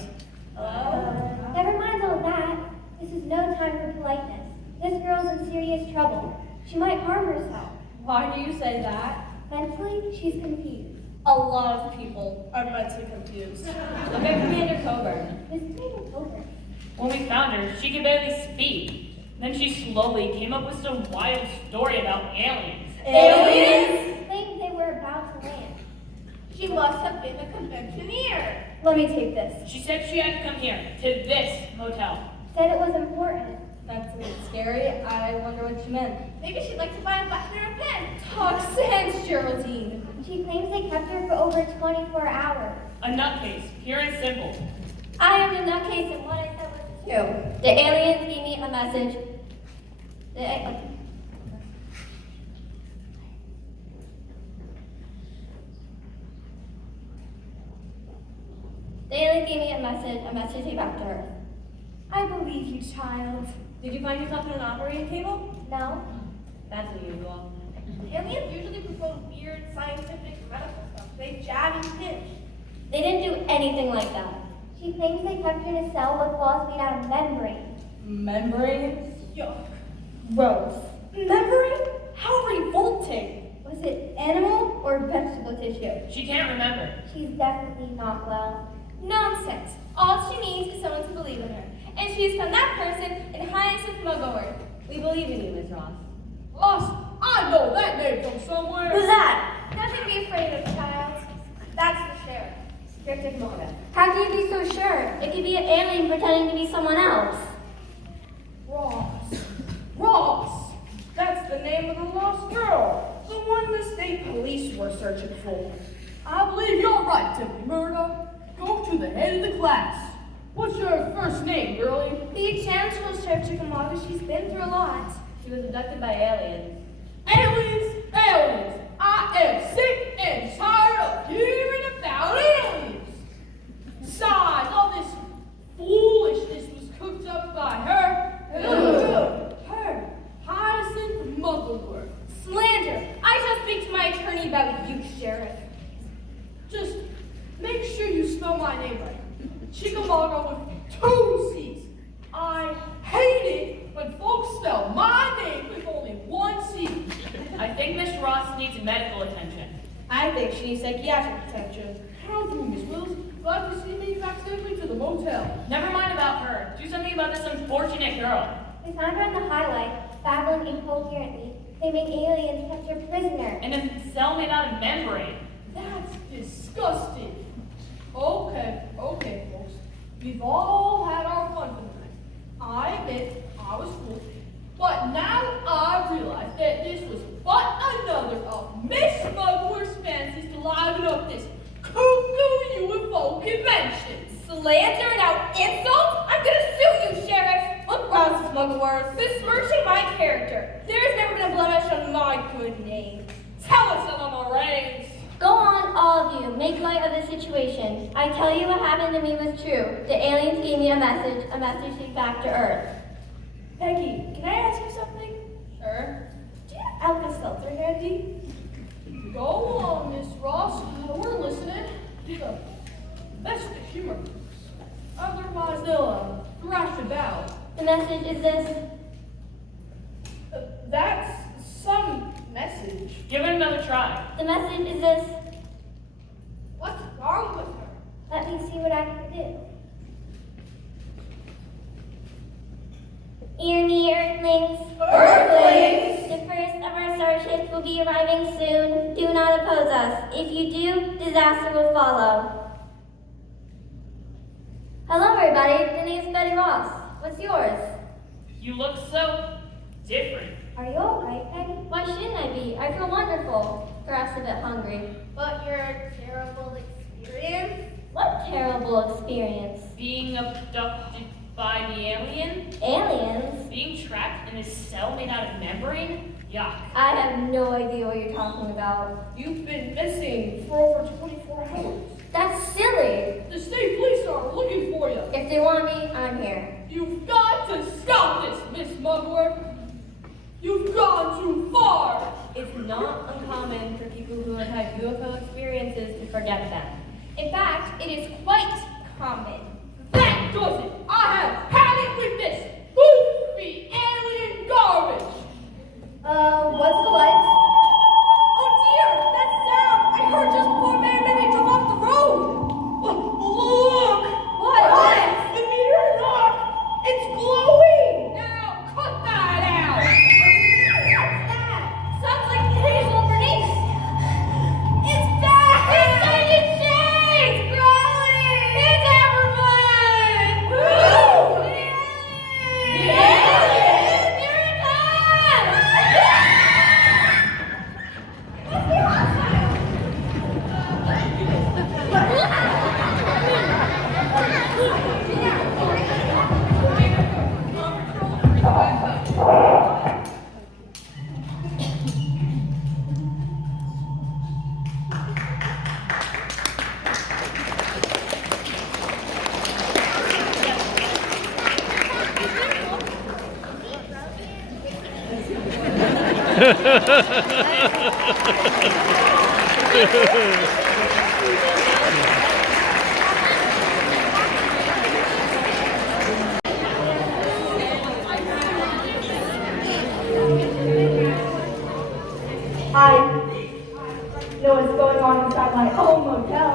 Never mind all that. This is no time for politeness. This girl's in serious trouble. She might harm herself. Why do you say that? Mentally, she's confused. A lot of people are mentally confused. Look at Commander Coburn. Miss Commander Coburn. When we found her, she could barely speak. Then she slowly came up with some wild story about aliens. Aliens? Claimed they were about to land. She must have been a conventioneer. Let me take this. She said she had to come here, to this hotel. Said it was important. That's a bit scary. I wonder what she meant. Maybe she'd like to buy a button or a pen. Talk sense, Geraldine. She claims they kept her for over 24 hours. A nutcase, pure and simple. I am in that case, and what I said was true. The aliens gave me a message. The aliens gave me a message to take back to her. I believe you, child. Did you find yourself in an operating table? No? That's unusual. Aliens usually propose weird scientific medical stuff. They jab and pinch. They didn't do anything like that. She claims they kept her in a cell with walls made out of membrane. Membrane? Yuck. Gross. Membrane? How revolting. Was it animal or vegetable tissue? She can't remember. She's definitely not well. Nonsense. All she needs is someone to believe in her. And she has found that person in Hyacinth Mugworth. We believe in you, Miss Ross. Ross, I know that name from somewhere. Who's that? Nothing to be afraid of, child. That's the sheriff. Here, take a moment. How can you be so sure? It could be an alien pretending to be someone else. Ross! That's the name of the lost girl. The one the state police were searching for. I believe you're right, Timothy Murdoch. Go to the head of the class. What's your first name, girlie? The chancellor, Sheriff Chickamauga. She's been through a lot. She was abducted by aliens. Aliens! Aliens! I am sick and tired of hearing about aliens! Besides, all this foolishness was cooked up by her. Her, Hyacinth Mugworth. Slander. I shall speak to my attorney about you, Sheriff. Just make sure you spell my name right. Chickamauga with 2 C's. I hate it when folks spell my name with only 1 C. I think Miss Ross needs medical attention. I think she needs psychiatric attention. How do you, Miss Wills? Glad to see me back safely to the motel. Never mind about her. Do something about this unfortunate girl. We found her in the highlight, babbling incoherently, claiming aliens kept her prisoner. And a cell made out of membrane. That's disgusting. Okay, folks. We've all had our fun tonight. I admit I was foolish. But now I realize that this was but another of Miss Mugworth's fancies to liven up this cuckoo UFO convention. Slander and out insult? I'm gonna sue you, Sheriff. Smuggler. Besmirching my character. There has never been a blemish on my good name. Tell us some of my rags. Go on, all of you. Make light of the situation. I tell you what happened to me was true. The aliens gave me a message back to Earth. Peggy, can I ask you something? Sure. Do you have Alka-Seltzer handy? Go on, Miss Ross. We're listening. Do the best of humor. Otherwise, they'll thrash about. The message is this. That's some message. Give it another try. The message is this. What's wrong with her? Let me see what I can do. Hear me, Earthlings. Earthlings! The first of our starships will be arriving soon. Do not oppose us. If you do, disaster will follow. Hello, everybody. The name's Betty Ross. What's yours? You look so different. Are you all right, Peggy? Why shouldn't I be? I feel wonderful. Perhaps a bit hungry. But your terrible experience? What terrible experience. Being abducted by the alien? Aliens? Being trapped in a cell made out of membrane? Yuck. I have no idea what you're talking about. You've been missing for over 24 hours. That's silly. The state police are looking for you. If they want me, I'm here. You've got to stop this, Miss Mugwort. You've gone too far. It's not uncommon for people who have had UFO experiences to forget them. In fact, it is quite common. That does it. I have had it with this goofy alien garbage. What's the lights? Oh dear, that sound I heard just before Mary drove off the road. Look! What? The meteor knock! It's glowing! Now cut that out! What's that? Sounds like hazel Bernice! It's back! It's Sergeant Shay! It's growling! It's everyone! Who? The alien! Here it comes! Must be hostile! I know what's going on inside my own motel.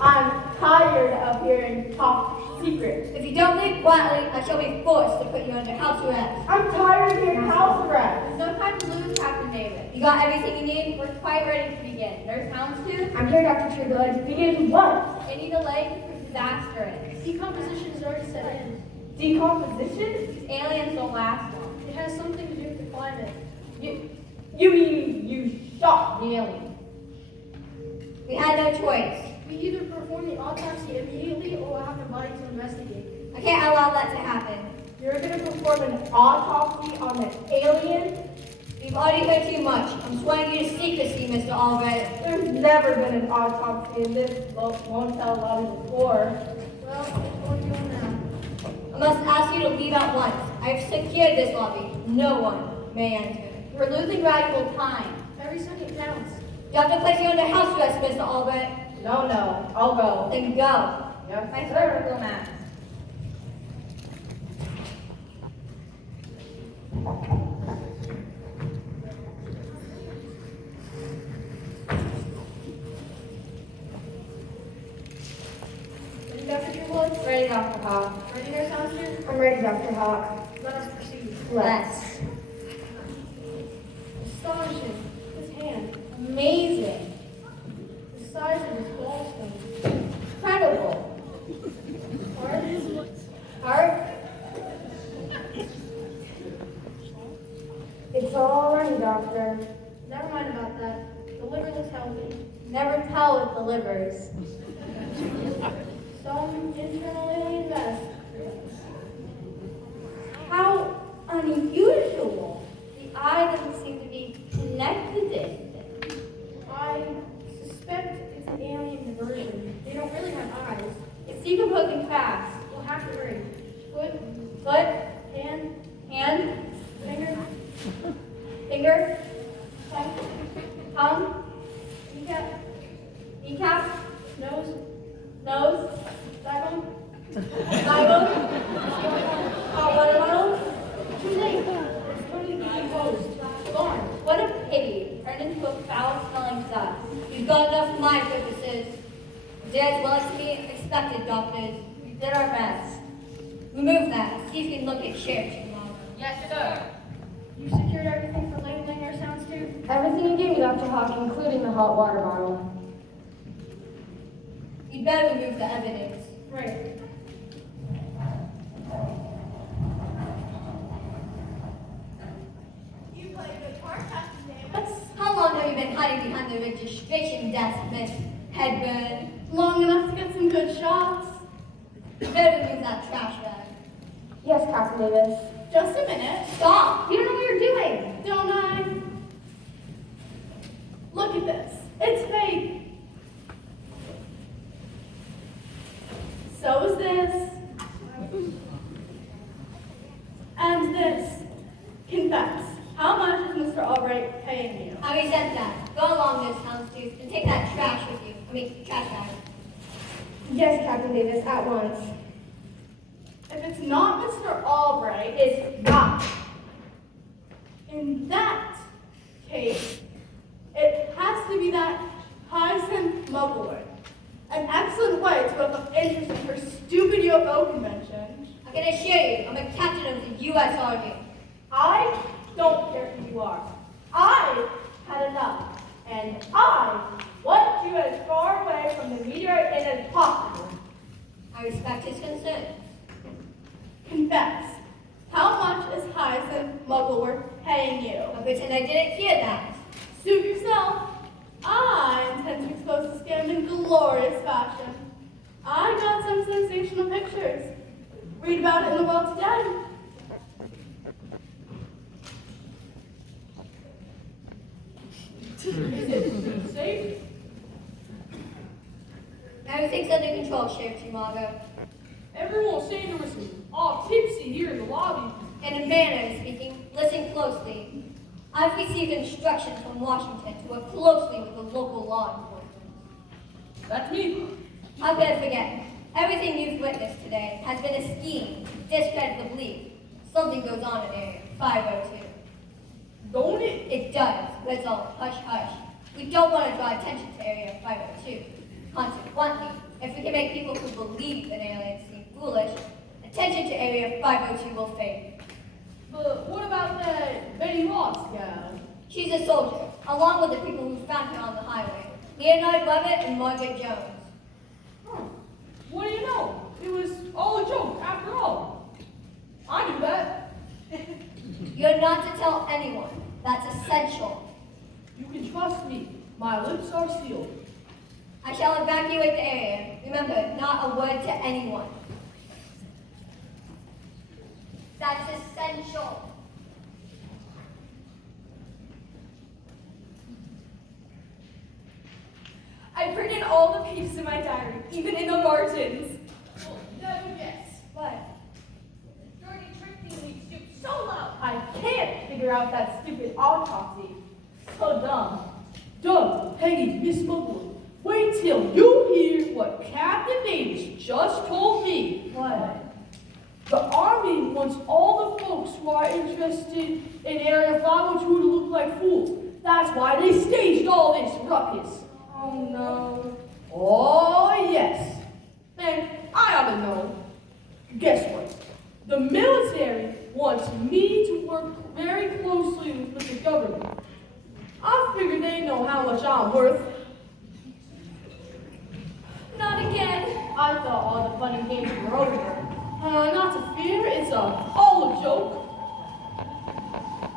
I'm tired of hearing top secrets. If you don't leave quietly, I shall be forced to put you under house arrest. I'm tired of hearing house arrest. No time to lose, Captain David. You got everything you need? We're quite ready to begin. Nurse Houndstooth? I'm here, Dr. Trueblood. Begin what? Any delay could put disaster in it. Decomposition is already set in. Decomposition? These aliens don't last long. It has something to do with the climate. You mean you shot the alien? We had no choice. We either perform the autopsy immediately or we'll have the body to investigate. I can't allow that to happen. You're going to perform an autopsy on an alien? We've already heard too much. I'm swearing you to secrecy, Mr. Albright. There's never been an autopsy in this motel lobby before. Well, what are you doing now? I must ask you to leave at once. I've secured this lobby. No one may enter. We're losing valuable time. Every second counts. You have to place you under house arrest, Mr. Albright. No, I'll go. Then go. Yes, My sir. surgical mask. Dr. Trueblood? Ready, Dr. Hawk. Ready, Nurse Houndstooth? I'm ready, Dr. Hawk. Let us proceed. Let's. Astonishing. His hand. Amazing. The size of his gallstone. Incredible. Heart. Heart. It's all right, Doctor. Never mind about that. The liver looks healthy. Never tell with the livers. Some internal alien mess. moving fast. We'll have to hurry. Foot, hand, finger, tongue, kneecap, nose, thigh bone, watermelon. Too late. It's totally decomposed. Gone. What a pity. Turned into a foul-smelling dust. You've got enough for my purposes. You did as well as to be expected, doctors. We did our best. Remove that. See if you can look at Sheriff tomorrow. Yes, sir. You secured everything for labeling our sounds too? Everything you gave me, Dr. Hawk, including the hot water bottle. You'd better remove the evidence. Right. You played a good part, Captain Davis. How long have you been hiding behind the registration desk, Miss Headburn? Long enough to get some good shots. You better remove that trash bag. Yes, Captain Davis. Just a minute. Stop! You don't know what you're doing. Don't I? Look at this. It's fake. So is this. And this. Confess. How much is Mr. Albright paying you? I resent that. Go along, Miss Houndstooth, and take that trash with you. Trash bag. Yes, Captain Davis, at once. If it's not Mr. Albright, it's not. In that case, it has to be that Heisen Muggler. An excellent way to have an interest in her stupid UFO convention. I can assure you, I'm a captain of the U.S. Army. I don't care who you are. I had enough. And I want you as far away from the meteorite as possible. I respect his concerns. Confess. How much is Heisen Muggler paying you? I pretend I didn't hear that. Suit yourself. I intend to expose the scam in glorious fashion. I got some sensational pictures. Read about it in the world today. Safe? Everything's under control, Sheriff Chimago. Everyone will say there was all tipsy here in the lobby. In a manner of speaking, listen closely. I've received instructions from Washington to work closely with the local law enforcement. That's me. How could I forget? Everything you've witnessed today has been a scheme to discredit the belief something goes on in Area 502. Don't it? It does, but it's all hush-hush. We don't want to draw attention to Area 502. Consequently, if we can make people who believe in aliens seem foolish, attention to Area 502 will fade. But what about that Betty Ross gal? She's a soldier, along with the people who found her on the highway, Leonard Levitt and Margaret Jones. Huh. What do you know? It was all a joke, after all. I knew that. You're not to tell anyone. That's essential. You can trust me. My lips are sealed. I shall evacuate the area. Remember, not a word to anyone. That's essential. I've written all the pages in my diary, even in the margins. Well, never guess. What? Jordy tricked me to stoop so low. I can't figure out that stupid autopsy. So dumb. Doug, Peggy, Miss Muggler, wait till you hear what Captain Davis just told me. What? The Army wants all the folks who are interested in Area 502 to look like fools. That's why they staged all this ruckus. Oh no. Oh, yes. And I ought to know. Guess what? The military wants me to work very closely with the government. I figure they know how much I'm worth. Not again. I thought all the fun and games were over. Not to fear, it's all a joke.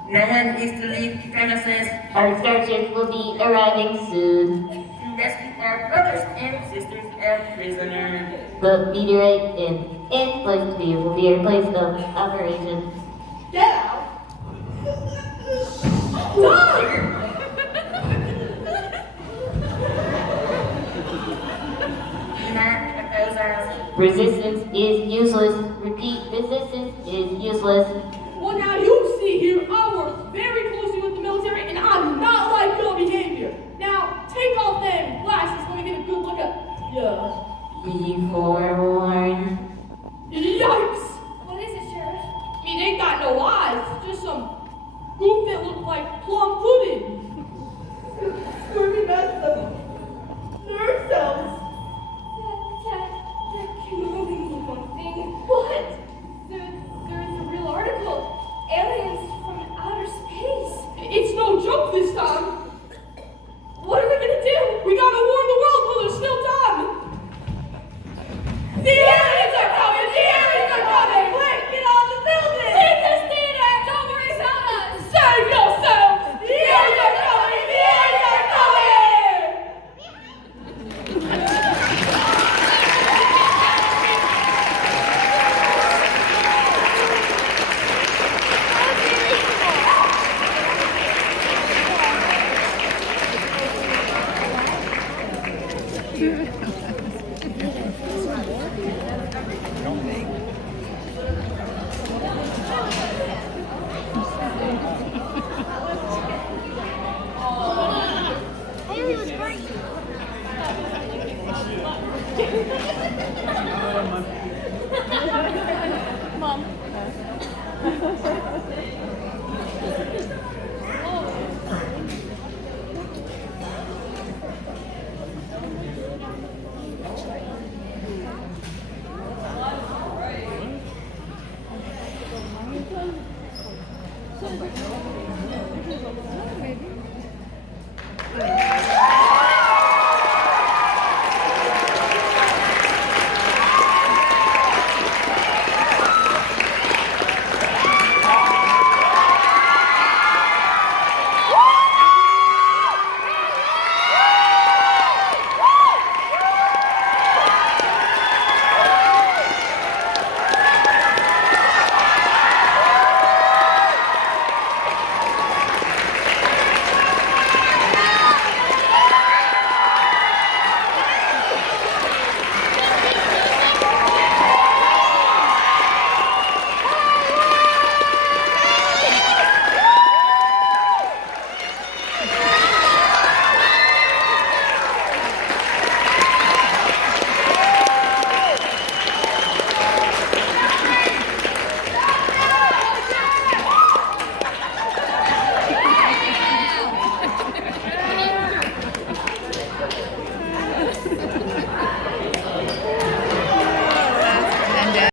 No one is to leave the premises Our starship will be arriving soon. to rescue our brothers and sisters and prisoners. The meteorite in place 2 will be our place of operation. Get out. Do not oppose us. Resistance is useless. Repeat, resistance is useless. Well, now you see here, I work very closely with the military, and I'm not like your behavior. Now, take off them glasses. Let me get a good look at you. Be forewarned. Yikes! What is it, Sheriff? I mean, they ain't got no eyes. Just some goop that look like plum pudding. Squirming mess of nerve cells. That can only mean one thing. What?